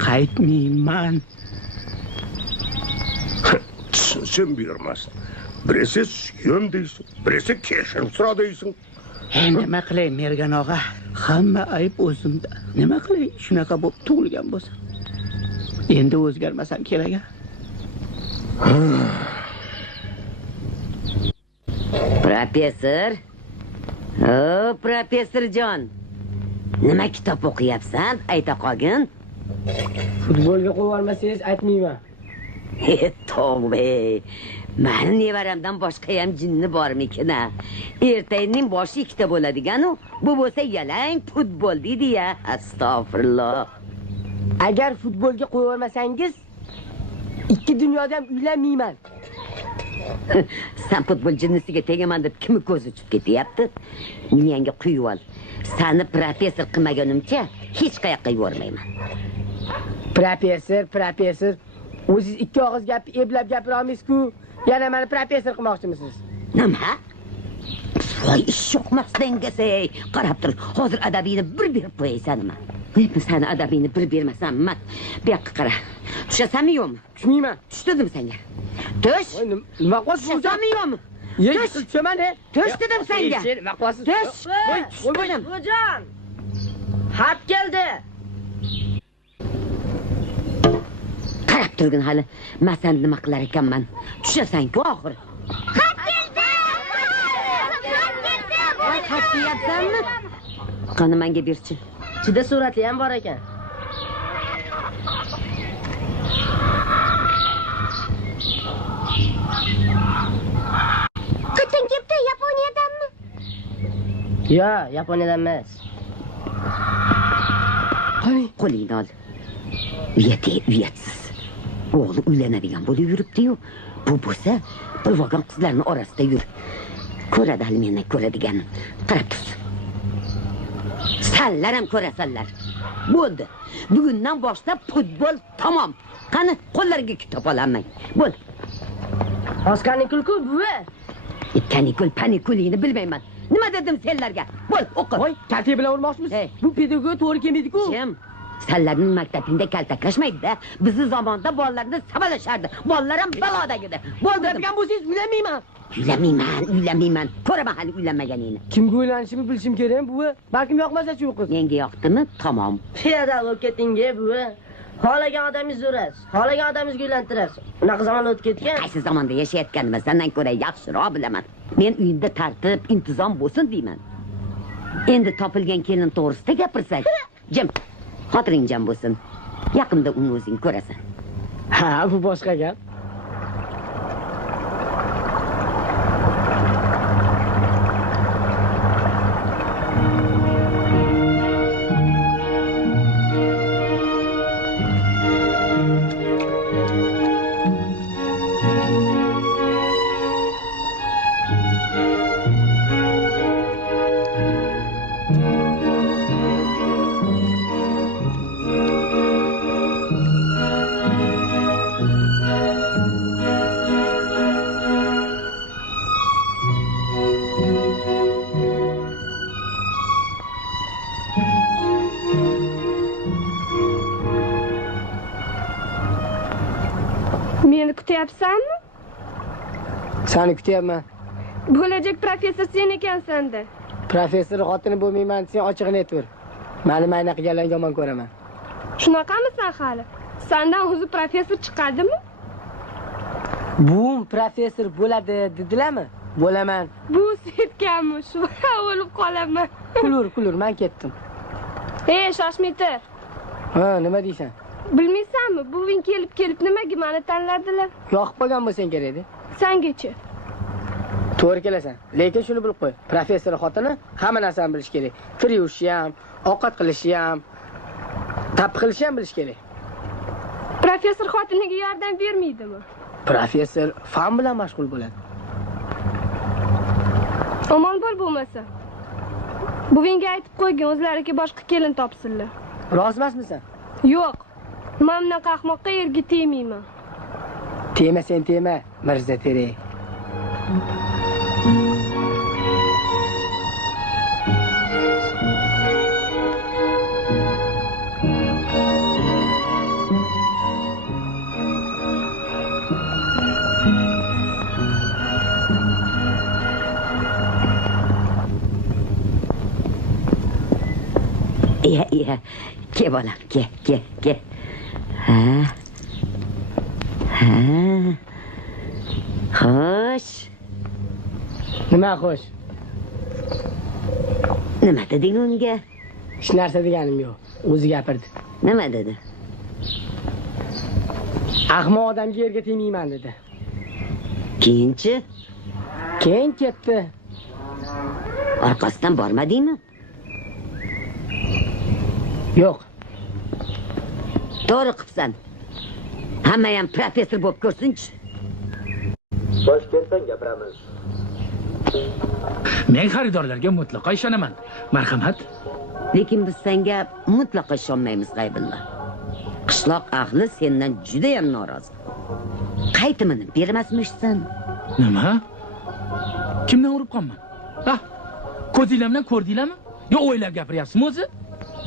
qaytmayman. Түсінсем бұйырмасын. Біресе сүйем дейсің, біресе кешірім сұра дейсің. Nima qilay, Mergan og'a? Hamma ayb o'zimda. Nima qilay, shunaqa bo'lib tug'ilgan bo'lsa. Endi o'zgarmasam kerak. Professor? Professorjon. Nima kitob o'qiyapsan? Ayta qolgin. Futbolga qo'yib olmasangiz aytmayman. Tövbe. Mani nevaramdan boshqa ham jinni bormikin-a? Ertayning boshi ikkita bo'ladigan-u, bu bo'lsa yalang futbol deydi-ya. Astag'firulloh. Agar futbolga qo'yvormasangiz, ikki dunyoda ham uylanmayman. Sen futbol jinnisiga tegaman deb kimni ko'zi uchib ketyapti? Miyangga quyib ol. Seni professor qilmagunimcha hech qayoqqa yubormayman. Professor. O'zingiz ikki og'iz gap eblab gapira olmaysiz-ku. Yana meni professor qilmoqchimisiz? Nima? Voy ishyoqmasdingizey. Qarab tur, hozir adabiyni bir berib qo'yaysanmi? Men seni adabiyni bir bermasam, mat. Bu yoqqa qara. Tushasanmi yo'qmi? Tushmayman. Tush dedim senga. Tush. Nima qilasiz? Tushasanmi yo'qmi? Tushaman. Tush dedim senga. Nima qilasiz? Tush. Xo'jan. Xat keldi. Qarab turgin hali. Men sen nima qilar ekanman? Tushasan-ku oxir. Xat keldi. Xat kelyapsanmi? Qani menga berchi. Ichida surati ham bor ekan. Qachon kelibdi? Yaponiyadanmi? Yo, Yaponiyadan emas. Qani, qo'lingni ol. Uyatsiz. O'g'li uylanadigan bo'lib yuribdi-yu. Bu bo'lsa, bir vagon qizlarning orasida yur. Ko'radi hali meni ko'radiganim. Qarab tur. Sanlar ham ko'rasanlar. Bo'ldi. Bugundan boshlab futbol tamom. Qani, qo'llariga kitob olaman. Bo'l. Kanikul-ku buvi. Panikulini bilmayman. Nima dedim senlarga? Bo'l, o'qi. Voy, kaltak bilan urmoqchimisiz? Bu pedagog to'g'ri kelmaydi-ku. Kim? Senlarning maktabingda kaltaklashmaydi-da. Bizni zamonda bolalarni sabalashardi. Bolalar ham balodagida. Bo'ldi. Degan bo'lsangiz uylanmayman. Uylanmayman. Ko'raman hali uylanmaganingni. Kimga uylanishimni bilishim kerak buvi. Balkim yoqmasa-chi u qiz. Menga yoqdimi? Tamom. Pedagog bo'lib keting-a buvi. Xohlagan odamingizni urasiz, xohlagan odamingizga uylantirasiz. Unaqa zamon o'tib ketgan. Qaysi zamonda yashayotganimni sendan ko'ra yaxshiroq bilaman. Men uyimda tartib, intizom bo'lsin deyman. Endi topilgan kelin to'g'risida gapirsak, jim. Xotiring jam bo'lsin. Yaqinda uni o'zing ko'rasan. Ha, bu boshqa gap. Meni kutyapsanmi? Seni kutyapman. Bo'lajak professor sen ekansan-da. Professor xotini bo'lmayman, sen ochig'ini aytaver. Meni mayna qilganlarni yomon ko'raman. Shunaqamisan hali? Sendan o'zi professor chiqadimi? Buvim professor bo'ladi dedilarmi? Bo'laman. Bu setganmi shu? O'lib qolaman. Kulur, men ketdim. Shoshmay tur. Ha, nima deysan? Bilmaysanmi? Buving kelib nimaga meni tanladilar? Yoqib qolgan bo'lsang kerak edi. Sengachi. To'g'ri kelasan. Lekin shuni bilib qo'y. Professor xotini hamma narsani bilish kerak. Kir yuvishi ham, ovqat qilishi ham, tap qilishi ham bilish kerak. Professor xotiniga yordam bermaydimi? Professor fan bilan mashg'ul bo'ladi. Omon bo'l bo'lmasa. Buvingga aytib qo'ygin, o'zlariga boshqa kelin topsinlar. Rozi emasmisan? Yo'q. Men bunaqa ahmoqqa erga tegmayman. Tegma sen tegma, Mirza Tere. Iya. Ke bolam, ke. Ha. Xo'sh. Nima xo'sh? Nima deding unga? Hech narsa deganim yo'q. O'zi gapirdi. Nima dedi? Ahmoq odamga yerga tegmayman dedi. Keyinchi? Keyin ketdi. Orqasidan bormadingmi? Yo'q. To'g'ri qilibsan. Hamma ham professor bo'lib ko'rsin-chi. Toshkentdan gapiramiz. Men xaridorlarga mutlaqo ishonaman. Marhamat. Lekin biz senga mutlaqo ishonmaymiz, G'aybulla. Qishloq ahli sendan juda ham norozi. Qaytimini bermasmishsan? Nima? Kimdan urib qolman? Ha? Ko'zingizdan ko'rdinglarmi? Yo o'ylab gapiryapsizmi o'zi?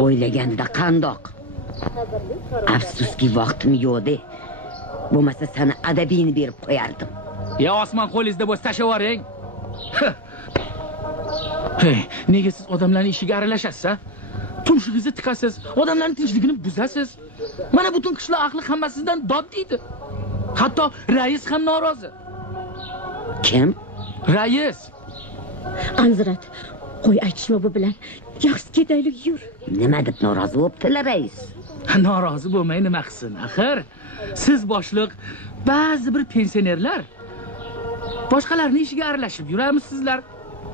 O'ylaganda qandoq? Afsuski vaqtim yo'q-de. Bo'lmasa seni adabiyni berib qo'yardim. Ya osmon qo'lingizda bo'lsa tashlab yuboring. Hey, nega siz odamlarning ishiga aralashasiz, ha? Tumshug'ingizni tiqasiz, odamlarning tinchligini buzasiz. Mana butun qishloq ahli hamma sizdan dod deydi. Hatto rais ham norozi. Kim? Rais. Anzirat, qo'y aytishma bu bilan. Yaxshi ketaylik, yur. Nima deb norozi bo'libdilar rais? Norozi bo'lmay nima qilsin? Axir siz boshliq, ba'zi bir pensionerlar boshqalarning ishiga aralashib yuramizsizlar.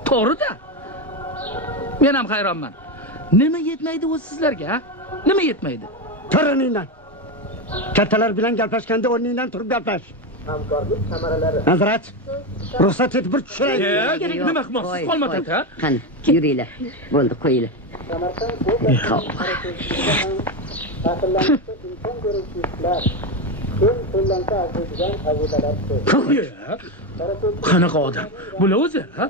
To'g'ri-da. Men ham hayronman. Nima yetmaydi o'z sizlarga, ha? Nima yetmaydi? O'rningdan. Kattalar bilan gaplashganda o'rningdan turib gaplash. Hamkorlik samaralari. Nazorat. Ruxsat etib bir tushiraylik. Nima qilmoqsiz? Qolmatat, ha? Qani, yuringlar. Bo'ldi, qo'yinglar. Qanaqa odam? Bular o'zi, ha?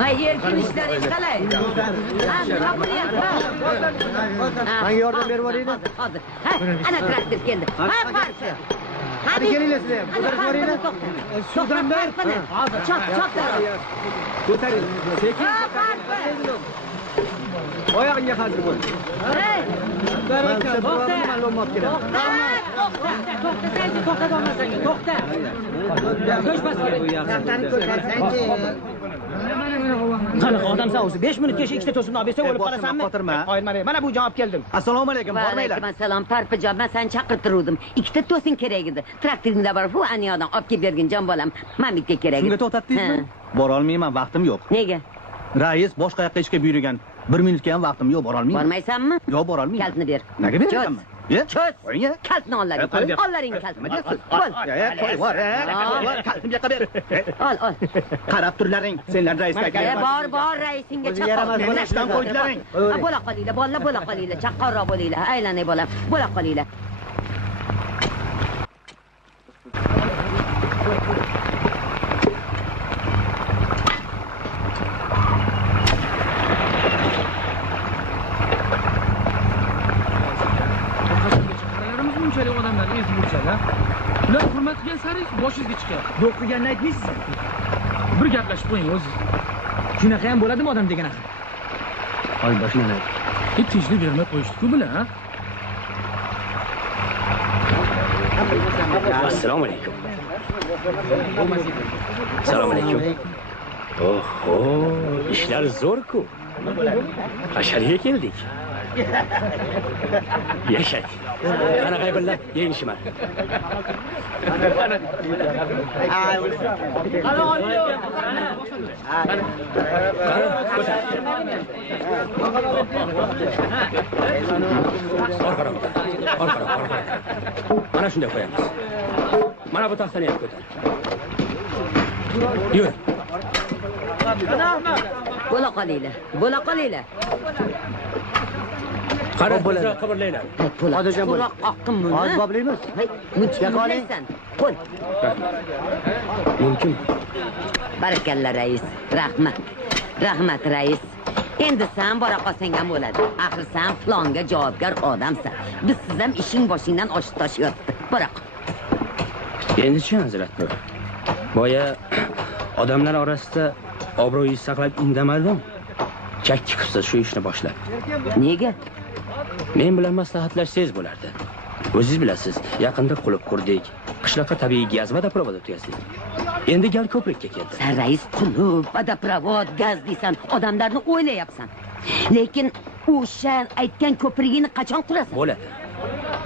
Hay, erkin ishlaringiz qalay? Menga yordam berib yuboringlar. Hozir. Ha, ana traktor keldi. Ha, parti. Hadi kelinglar sizlar ham. Ko'tarib yuboringlar. Suvdan ber. Hozir, chop. Ko'taring. Sekin. Oyog'ingga hozir bo'l. Hey! To'xta. Qanaqa odamsan o'zi? 5 minutga ikkita to'simni olib bersa o'lib qolasanmi? Mana bu javob keldim. Assalomu alaykum, bormanglar. Assalom, Parpijon, men seni chaqirtirdim. Ikkita to'sin kerak edi. Traktoringda bor, bu aniyodan olib kelib bergin, jon bolam. Men bitga kerak edi. Shunga to'xtatdingizmi? Bora olmayman, vaqtim yo'q. Nega? Rais boshqa yoqqa ishga buyurgan. 1 minutga ham vaqtim yo'q, bora olmayman. Bormaysanmi? Yo'q, bora olmayman. Kaltni ber. Nega beramanmi? Cho'z. Kaltni ollaring. Ollaring kaltni. Qo'y, kaltni bu yoqqa ber. Ol. Qarab turlaring, senlar raisga bor, raisingga chaqir. Bo'lashdan qo'ydilaring. Bo'la qolinglar, bolalar bo'la qolinglar. Chaqqonroq bo'linglar. Aylanay bolam. Bo'la qolinglar. Ular hurmat qilgan sari boshingizga chiqadi. Do'q qilganini aytmaysizmi? Bir gaplashib qo'ying o'zingiz. Shunaqa ham bo'ladimi odam degan axir? Hoy, boshlanadi. Tinchlik bermay qo'yishdi-ku bular, ha? Assalomu alaykum. Assalomu alaykum. Oho, ishlar zo'r-ku. Hasharga keldik. Yashak. Qana G'aybulla, yeyishman. Mana shunday qo'yamiz. Mana bu taxtani ham ko'tar. Yur. Bo'la qolinglar. Qara bo'ladi. Qabrlaylar. Xotirjam bo'ling. Oqqim buni. Hozir boblaymiz. Muncha qoling. Qo'l. Mumkin. Barakalla rais. Rahmat rais. Endi sen bora qolsang ham bo'ladi. Axir sen plonga javobgar odamsan. Biz siz ham ishing boshingdan oshib toshyapti. Bora qol. Endi-chi Hazrat Nur? Boya odamlar orasida obro'yingizni saqlab indamadim. Chakki qilsiz shu ishni boshlab. Nega? Men bilan maslahatlashsangiz bo'lardi. O'zingiz bilasiz, yaqinda qulib qurdik. Qishloqqa tabiiy gaz va doprovod o'tkazdik. Endi gal ko'prikka keldi. Sen rais qulub, vodoprovod, gaz deysan, odamlarni o'ylayapsan. Lekin O'sha aytgan ko'prigini qachon qurasan? Bo'ladi.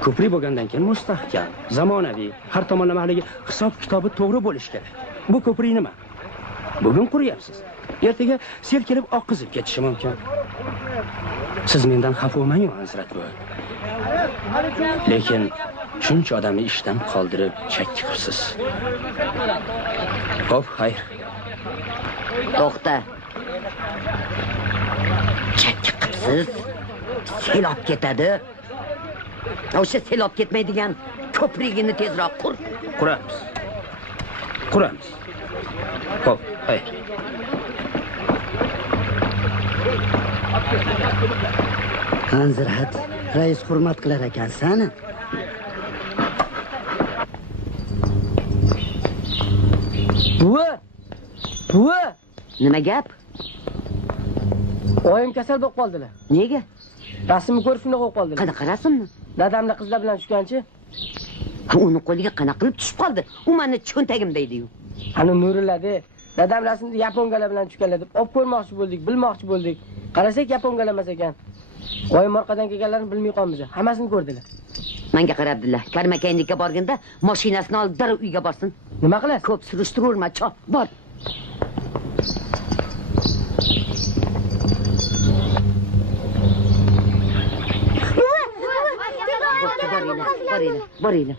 Ko'prik bo'lgandan keyin mustahkam, zamonaviy, har tomonlama haligi hisob kitobi to'g'ri bo'lishi kerak. Bu ko'prik nima? Bugun quryapsiz. Ertaga sel kelib oqizib ketishi mumkin. Siz mendan xafa bo'lmang, Hazrat buva. Lekin shuncha odamni ishdan qoldirib chakki qilibsiz. Xo'p, xayr. To'xta. Chakki qilibsiz. Selob ketadi. O'sha selob ketmaydigan ko'prigini tezroq qur. Quramiz. Quramiz. Xo'p, xayr. Hazrat, rais hurmat qilar ekansan. Buva! Buva! Nima gap? Oyim kasal bo'lib qoldilar. Nega? Rasmni ko'rib shunday bo'lib qoldilar. Qanaqa rasmni? Dadamla qizlar bilan tushganchi? Uni qo'liga qanaqa qilib tushib qoldi? U meni cho'ntagimda edi-yu. Ana Nurilladi. Dadam rasmda yapongalar bilan tushganlar deb olib ko'rmoqchi bo'ldik, bilmoqchi bo'ldik. Qarasak yapongalar emas ekan. Oyim orqadan kelganlarini bilmay qolmiz. Hammasini ko'rdilar. Menga qarabdilar. Karmakaynikka borganda mashinasini olib darrov uyga borsin. Nima qilasiz? Ko'p surishtirurma, chop, bor. Boringlar.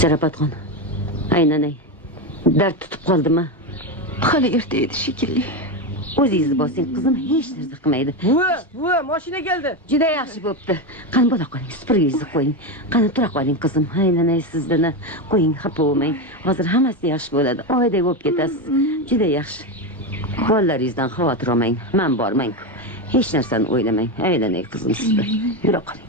Sharofatxon. Aynanay. Dard tutib qoldimi? Hali erta edi shekilli. O'zingiz bosing, qizim hech narsa qilmaydi. Buva, mashina keldi. Juda yaxshi bo'pti. Qani bo'la qoling, supurgingizni qo'ying. Qani tura qoling qizim. Aylanay sizni qo'ying, xafa bo'lmang. Hozir hammasi yaxshi bo'ladi. Oyday bo'lib ketasiz. Juda yaxshi. Bolalaringizdan xavotir olmang. Men bormang. Hech narsani o'ylamang. Aylanay qizim sizni. Yura qoling.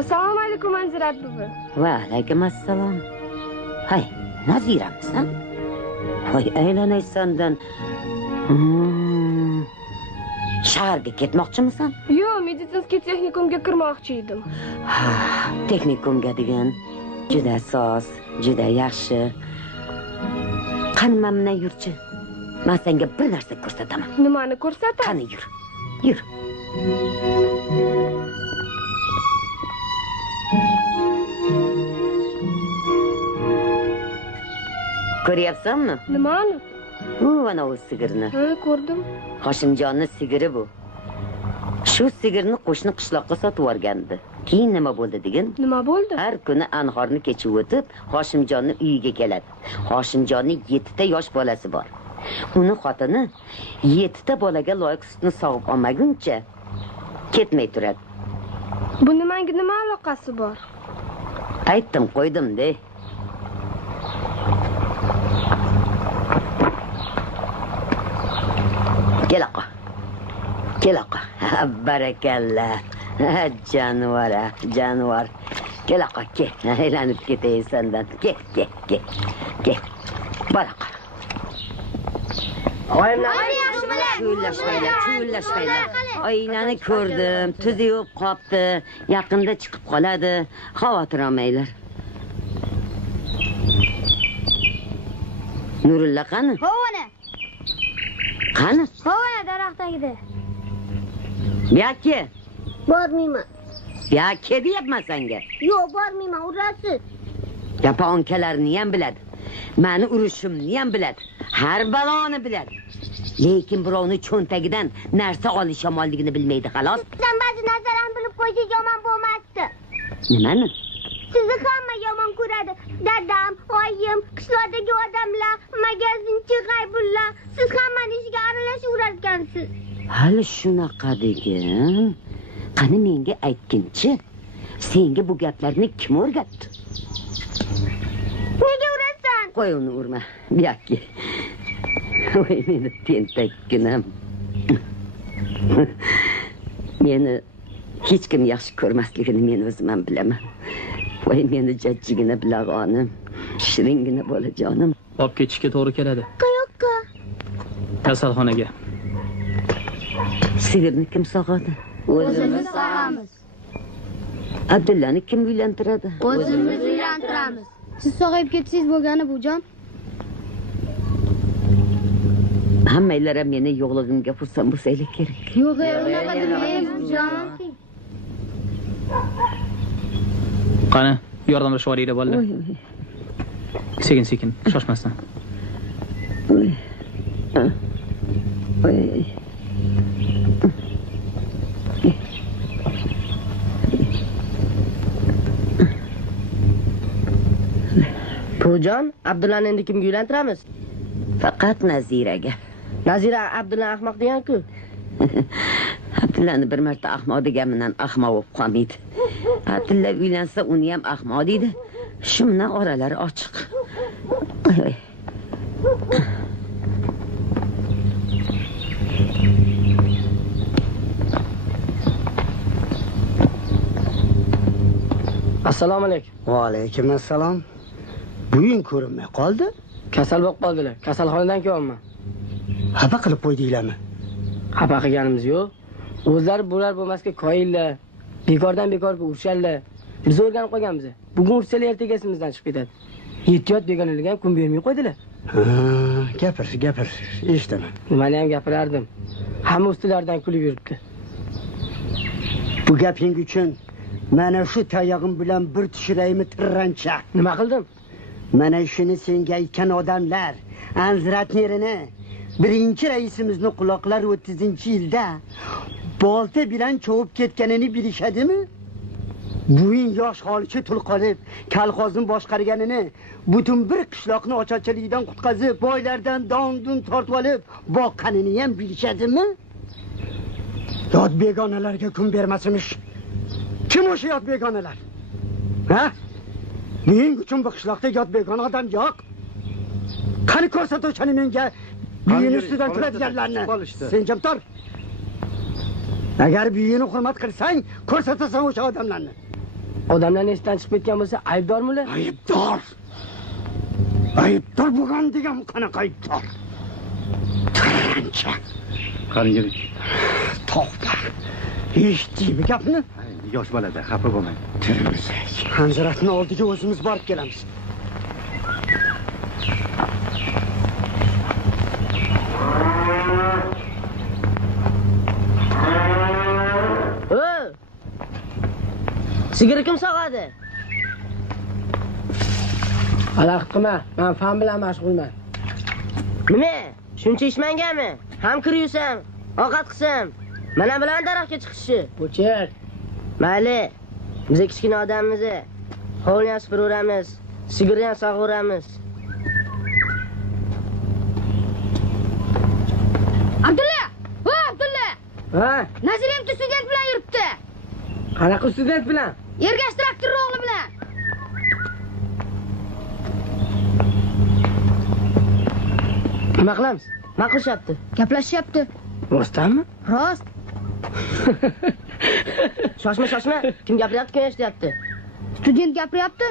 Assalomu alaykum Anzirat buvi. Va alaykum assalom. Hay, Naziramisan? Voy, aylanay sendan. Shaharga ketmoqchimisan? Yo'q, meditsinskiy texnikumga kirmoqchi edim. Texnikumga degan juda soz, juda yaxshi. Qani mana yurchi. Men senga bir narsa ko'rsataman. Nimani ko'rsatasiz? Qani yur. Ko'ryapsanmi? Nimani? Ana o sigirni. Ha, ko'rdim. Hoshimjonning sigiri bu. Shu sigirni qo'shni qishloqqa sotib yuborgandi. Keyin nima bo'ldi degin? Nima bo'ldi? Har kuni anhorni kechib o'tib, Hoshimjonning uyiga keladi. Hoshimjonning 7 ta yosh bolasi bor. Uni xotini 7 ta bolaga loyiq sutni sog'ib olmaguncha ketmay turadi. Bu nimanga nima aloqasi bor? Aytdim, qo'ydim-de. Kel oqa. Barakalla. Jonivor. Kel oqa, kel. Aylanib ketay sendan. Kel. Bor oqa. Chullashmaylar. Oynani ko'rdim, tuzi yo'q qopti. Yaqinda chiqib qoladi. Xavotir olmanglar. Nurilla qani? Hovana. Qani? Hovana daraxtagida. Buyoqqa. Bormayman. Buyoqqa deyapman senga. Yo'q, bormayman, urasiz. Yaponkalarni ham biladi. Meni urishimni ham biladi. Har baloni biladi. Lekin birovni cho'ntagidan narsa olish yomonligini bilmaydi, xolos. Sizdan ba'zi narsalarni bilib qo'ysangiz yomon bo'lmasdi. Nimani? Sizni hamma yomon ko'radi. Dadam, oyim, qishloqdagi odamlar, magazinchi G'aybullo, siz hammaning ishiga aralashaverar ekansiz. Hali shunaqa degin. Qani menga aytginchi, senga bu gaplarni kim o'rgatdi? Nega urasan? Qo'y uni urma. Buyoqqa. Voy, meni tentakkinam. Meni hech kim yaxshi ko'rmasligini men o'zim ham bilaman. Voy meni jajjigina bilag'onim, shiringina bolajonim. Olib ketishga to'g'ri keladi. Qayoqqa? Kasalxonaga. Sigirni kim sog'adi? O'zimiz sog'amiz. Abdullani kim uylantiradi? O'zimiz uylantiramiz. Siz sog'ayib ketsangiz bo'lgani bujon. Hammanglar ham meni yo'qligimga xursand bo'lsanglar kerak. Yo'q, unaqa demaymiz bujon. Qani, yordamlashib olinglar bolalar. Sekin, shoshmasdan. Bujon, Abdullani endi kimga uylantiramiz? Faqat Naziraga. Nazira Abdullani ahmoq degan-ku. Abdullani bir marta ahmoq deganimdan ahmoq bo'lib qolmaydi. Abdulla uylansa uni ham ahmoq deydi. Shu bilan oralari ochiq. Assalomu alaykum. Va alaykum assalom. Buying ko'rinmay qoldi. Kasal bo'lib qoldilar. Kasalxonadan kelyapman. Xafa qilib qo'ydinglarmi? Xafa qilganimiz yo'q. O'zlari bo'lar bo'lmasga qoyillar. Bekordan bekorga urisharlar. Biz o'rganib qolganmiz. Bugun ursalar ertaga esimizdan chiqib ketadi. Yettiyot begonalarga ham kun bermay qo'ydilar. Gapir, eshitaman. Nimani ham gapirardim. Hamma ustilaridan kulib yuribdi. Bu gaping uchun mana shu tayog'im bilan bir tushiraymi tirrancha. Nima qildim? Mana shuni senga aytgan odamlar Anziratnerini birinchi raisimizni quloqlar 30-yilda bolta bilan chovib ketganini bilishadimi? Buying yosh holicha tul qolib, kolxozni boshqarganini, butun bir qishloqni ocharchilikdan qutqazib, boylardan don-dun tortib olib, boqqanini ham bilishadimi? Yod begonalarga kun bermasmish. Kim o'sha yod begonalar? Ha? Buning uchun bu qishloqda yod begona odam yo'q. Qani ko'rsat o'shani menga. Buyini ustidan turadiganlarni. Sen jim tur. Agar buyini hurmat qilsang, ko'rsatasan o'sha odamlarni. Odamlarning esidan chiqib ketgan bo'lsa, aybdormilar? Aybdor. Aybdor bo'lgan degan qanaqa aybdor? Tirancha. Qani yirik. To'xta. Eshitdingmi gapni? Yosh bolada, xafa bo'lmang. Turmisak. Anziratni oldiga o'zimiz borib kelamiz. Sigir kim sog'adi? Alaq qilma, men fan bilan mashg'ulman. Nima? Shuncha ishmanganmi? Ham kiriyusam, ovqat qilsam, mana bilan daraxtga chiqishi. O'chir. Mayli, biz kichkina odammiz. Hovlini ham supuraveramiz, sigirni ham sog'averamiz. Abdulla! O, Abdulla! Ha? Nazirim student bilan yuribdi. Qanaqa student bilan? Ergash traktor o'g'li bilan. Nima qilamiz? Nima qilishyapti? Gaplashyapti. Rostdanmi? Rost. Shoshma. Kim gapiryapti, kim eshityapti? Student gapiryapti.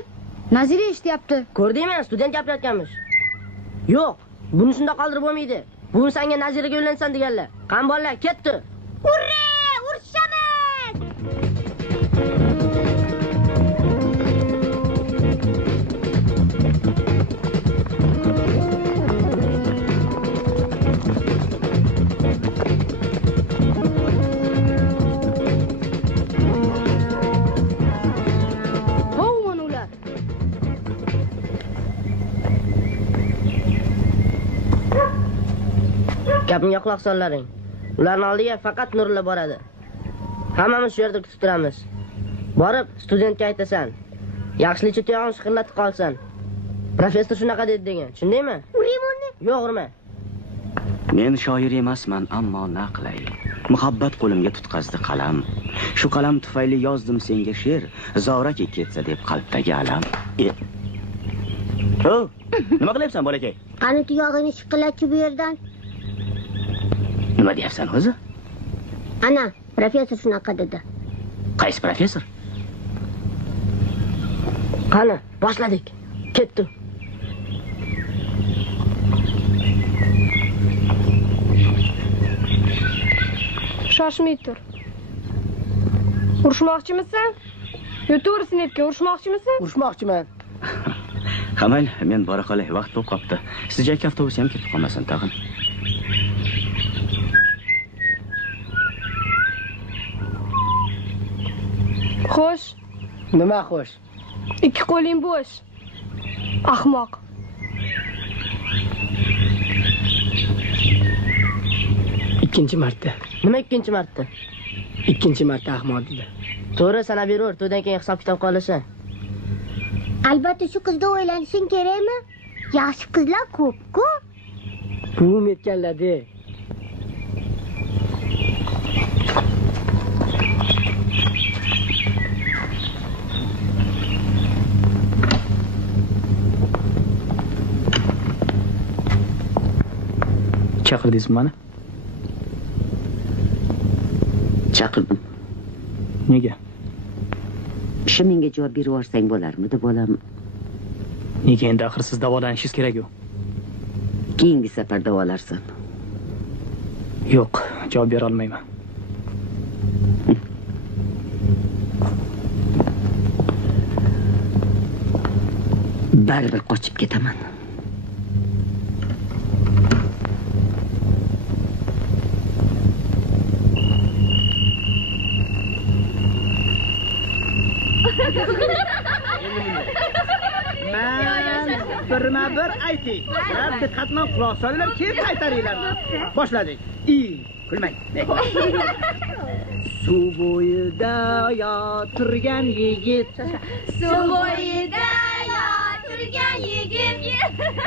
Nazira eshityapti. Ko'rdingmi? Student gapirayotganmish. Yo'q, buni shunday qoldirib bo'lmaydi. Bugun senga Naziraga uylansan deganlar. Qani bolalar, ketdi. Urre! Urishamiz! Gapimga quloq sollaring. Ularning oldiga faqat Nurla boradi. Hammamiz shu yerda kutib turamiz. Borib, studentga aytasan. Yaxshilikcha tuyog'ini shiqillatib qolsan. Professor shunaqa dedi degan. Tushundingmi? Urimonni? Yo'q, urma. Men shoir emasman, ammo na qilay. Muhabbat qo'limga tutqazdi qalam. Shu qalam tufayli yozdim senga she'r, zorak ketsa deb qalbdagi alam. Nima qilyapsan, bolakay? Qani tuyog'ini shiqillatchi bu yerdan. Nima deyapsan o'zi? Ana, professor shunaqa dedi. Qaysi professor? Qani, boshladik. Ketdi. Shoshmay tur. Urushmoqchimisan? Yo, to'g'risini aytgan, urushmoqchimisan? Urushmoqchiman. Qamal, men bora qolay, vaqt bo'lib qopti. Sizga avtobus ham ketib qolmasin tag'in. Xo'sh. Nima xo'sh? Ikki qo'ling bo'sh. Ahmoq. Ikkinchi marta. Nima ikkinchi marta? Ikkinchi marta ahmoq dedi. To'g'ri sanab beraver, to'ydan keyin hisob kitob qolasan. Albatta shu qizda o'ylanishing kerakmi? Yaxshi qizlar ko'p-ku. Buvim aytganlar-da. Chaqirdingizmi meni? Chaqirdim. Nega? Ishimga javob berib yuborsang bo'larmidi, bolam? Nega endi axir siz davolanishingiz kerak-ku? Keyingi safar davolarsan. Yo'q, javob bera olmayman. Baribir qochib ketaman. Birma-bir ayting. Diqqat bilan quloq solinglar, keyin qaytaringlar. Boshladik. Kulmang. Suv bo'yida yotirgan yigit. Suv bo'yida yotirgan yigit.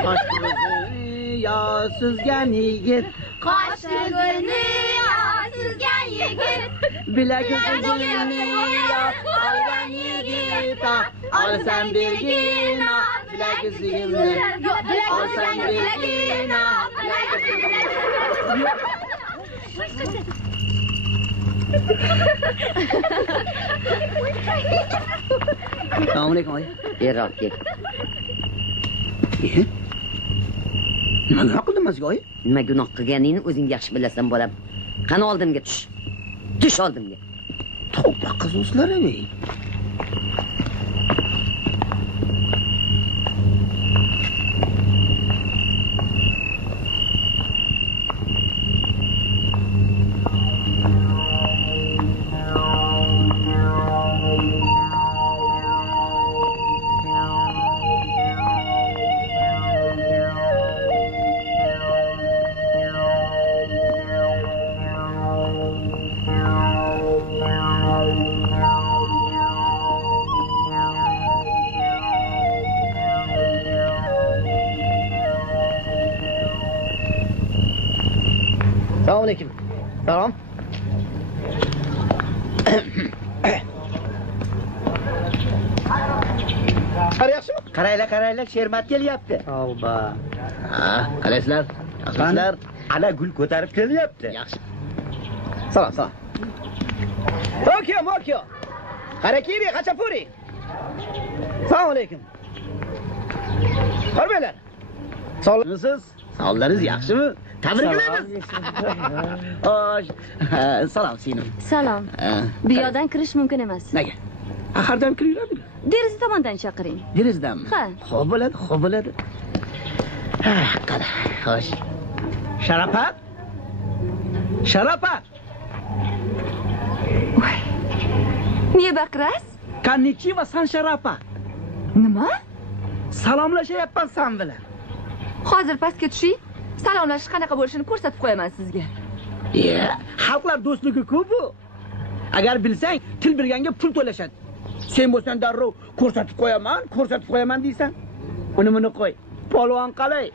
Qoshig'ini yo suzgan yigit. Qoshig'ini yo suzgan yigit. Bilagini yo olgan yigit. Olsam bergin, bilagini. Olsam bergin, Assalomu alaykum oyi. Beroq kel. Nima gunoh qildim sizga oyi? Nima gunoh qilganingni o'zing yaxshi bilasan, bolam. Qani oldimga tush. Tush oldimga. Tavba qilsizlar-ey. Assalomu alaykum. Salom. Qarayapsizmi? Qaraylar, Shermat kelyapti. Tavba. Ha, qalaysizlar? Yaxshilar. Ana gul ko'tarib kelyapti. Yaxshi. Salom. Okyo. Harakiri, Xachapuri. Assalomu alaykum. Qorbaylar. Sog'lig'ingiz? Sog'ligingiz yaxshimi? Tabriklaymiz. Xo'sh. Salom singlim. Salom. Bu yoqdan kirish mumkin emas. Nega? Axardan kiringlar. Deraza tomondan chaqiring. Derazadanmi? Ha. Xo'p bo'ladi. Qara. Xo'sh. Sharapat. Niye baqiras? Konnichiwa, san Sharapa. Nima? Salomlashyapman san bilan. Hozir pastga tushing. Salomlashish qanaqa bo'lishini ko'rsatib qo'yaman sizga. Xalqlar do'stligi-ku bu. Agar bilsang, til bilganga pul to'lashadi. Sen bo'lsan darrov ko'rsatib qo'yaman deysan. Uni qo'y. Polvon qalay?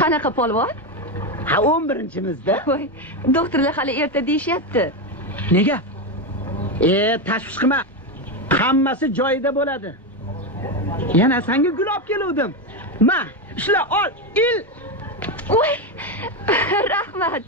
Qanaqa polvon? Ha, 11-chimizda. Voy, doktorlar hali erta deyishyapti. Nega? Tashvish qilma. Hammasi joyida bo'ladi. Yana senga gul olib keluvdim. Ma, ishla ol, il. Voy, rahmat.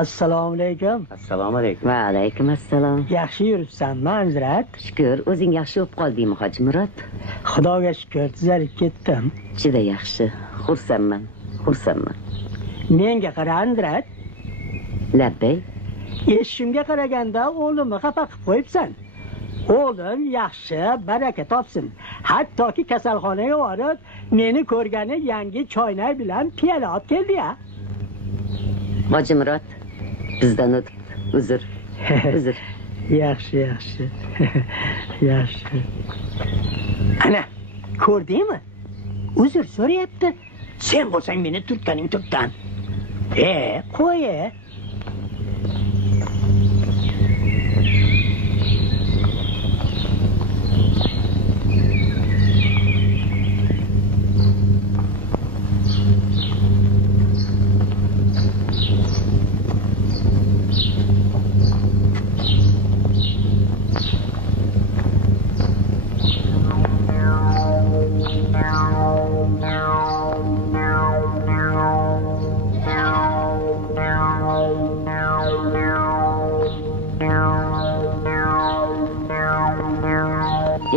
Assalomu alaykum. Assalomu alaykum. Va alaykum assalom. Yaxshi yuribsanmi, Anzirat? Shukr, o'zing yaxshi bo'lib qoldingmi, Hoji Murod? Xudoga shukr, tuzalib ketdim. Juda yaxshi. Xursandman. Menga qara, Anzirat. Labbay. Eshimga qaraganda o'g'limni xafa qilib qo'yibsan. O'g'lim yaxshi, baraka topsin. Hattoki kasalxonaga borib, meni ko'rgani yangi choynak bilan piyola olib keldi-ya. Hoji Murod, bizdan o'tib, uzr. Yaxshi. Yaxshi. Ana, ko'rdingmi? Uzr so'rayapti. Sen bo'lsang meni turtganing turtdan. Qo'y.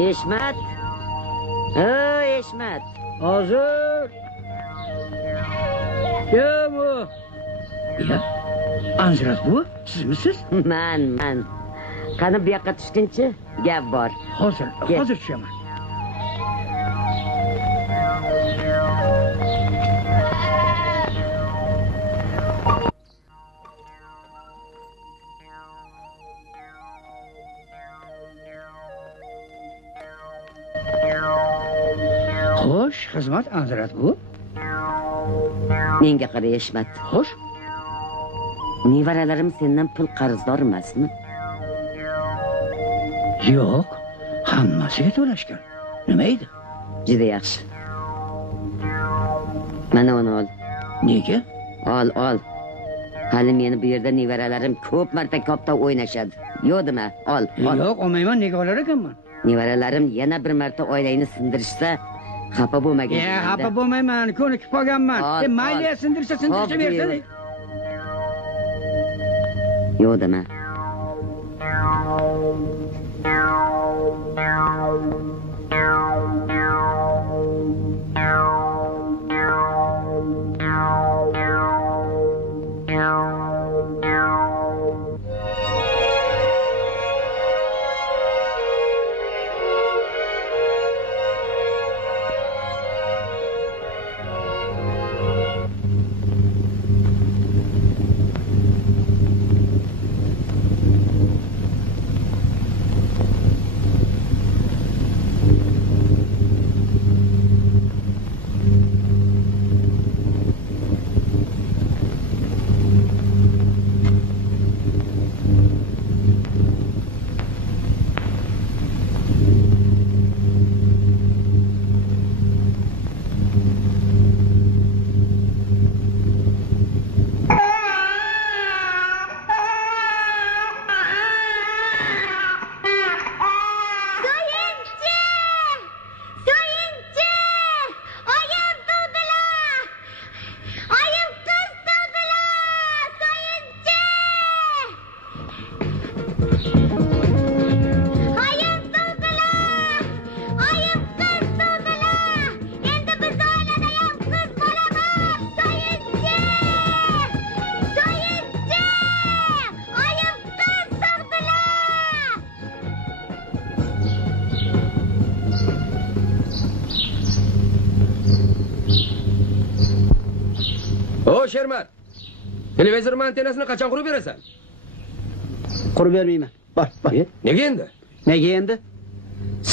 Eshmat. Eshmat. Hozir. Kim bu? Ya, Anzirat bu, sizmisiz? Man. Qani bu yoqqa tushguncha gap bor. Hozir tushaman. Xo'sh, xizmat Anzirat bu. Menga qara Eshmat. Xo'sh. Nevaralarim sendan pul qarzdor emasmi? Yo'q, hammasiga to'lashgan. Nima edi? Juda yaxshi. Mana uni ol. Nega? Ol. Hali meni bu yerda nevaralarim ko'p marta kopda o'ynashadi. Yo'qdimi? Ol. Yo'q, olmayman, nega olar ekanman? Nevaralarim yana bir marta oilangni sindirishsa, xafa bo'lmagin. Xafa bo'lmayman, ko'nikib qolganman. Mayli, sindirsa bersa-da. Yo'qdimi? Shermat. Televizor antenasini qachon qurib berasan? Qurib bermayman. Bor. Nega endi? Nega endi?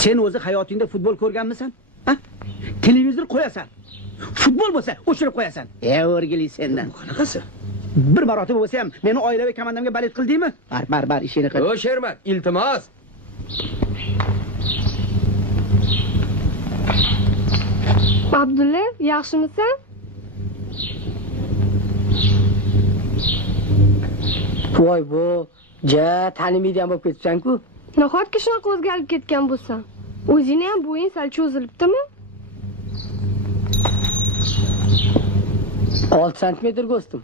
Sen o'zi hayotingda futbol ko'rganmisan? Ha? Televizor qo'yasan. Futbol bo'lsa, o'chirib qo'yasan. O'rgili sendan. Qanaqasi? Bir marotaba bo'lsa ham meni oilaviy komandamga balet qildingmi? Bar, ishini qil. Shermat, iltimos. Abdulla, yaxshimisan? Voy bu, tanimaydigan bo'lib ketibsan-ku. Nahotki shunaqa o'zgarib ketgan bo'lsa, o'zingni ham bo'ying sal cho'zilibdimi? 6 santimetr go'stim.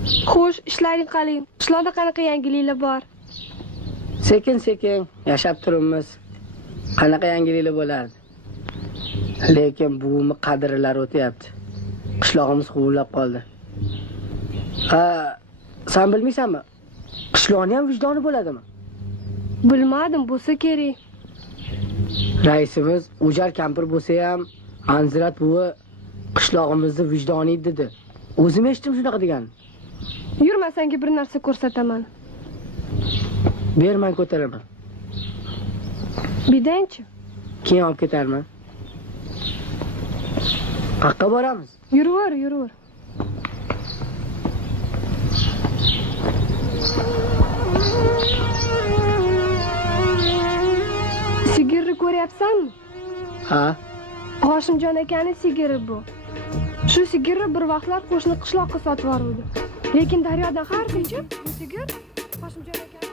Xo'sh, ishlaring qalay? Qishloqda qanaqa yangiliklar bor? Sekin yashab turibmiz. Qanaqa yangiliklar bo'lardi? Lekin buvimni qadrlari o'tyapti. Qishlog'imiz quvlab qoldi. Sen bilmaysanmi? Qishloqning ham vijdoni bo'ladimi? Bilmadim, bo'lsa kerak. Raisimiz Ujar kampir bo'lsa ham, Anzirat buvi qishlog'imizni vijdoni dedi. O'zim eshitdim shunaqa degan. Yurma, senga bir narsa ko'rsataman. Berman, ko'taraman. Bidanchi? Keyin olib ketarman. Qayerga boramiz? Yuraver. Sigirni ko'ryapsanmi? Ha. Hoshimjon akaning sigiri bu. Shu sigirni bir vaqtlar qo'shni qishloqqa sotib yubordi. Lekin daryodan har kechib bu sigir Hoshimjon aka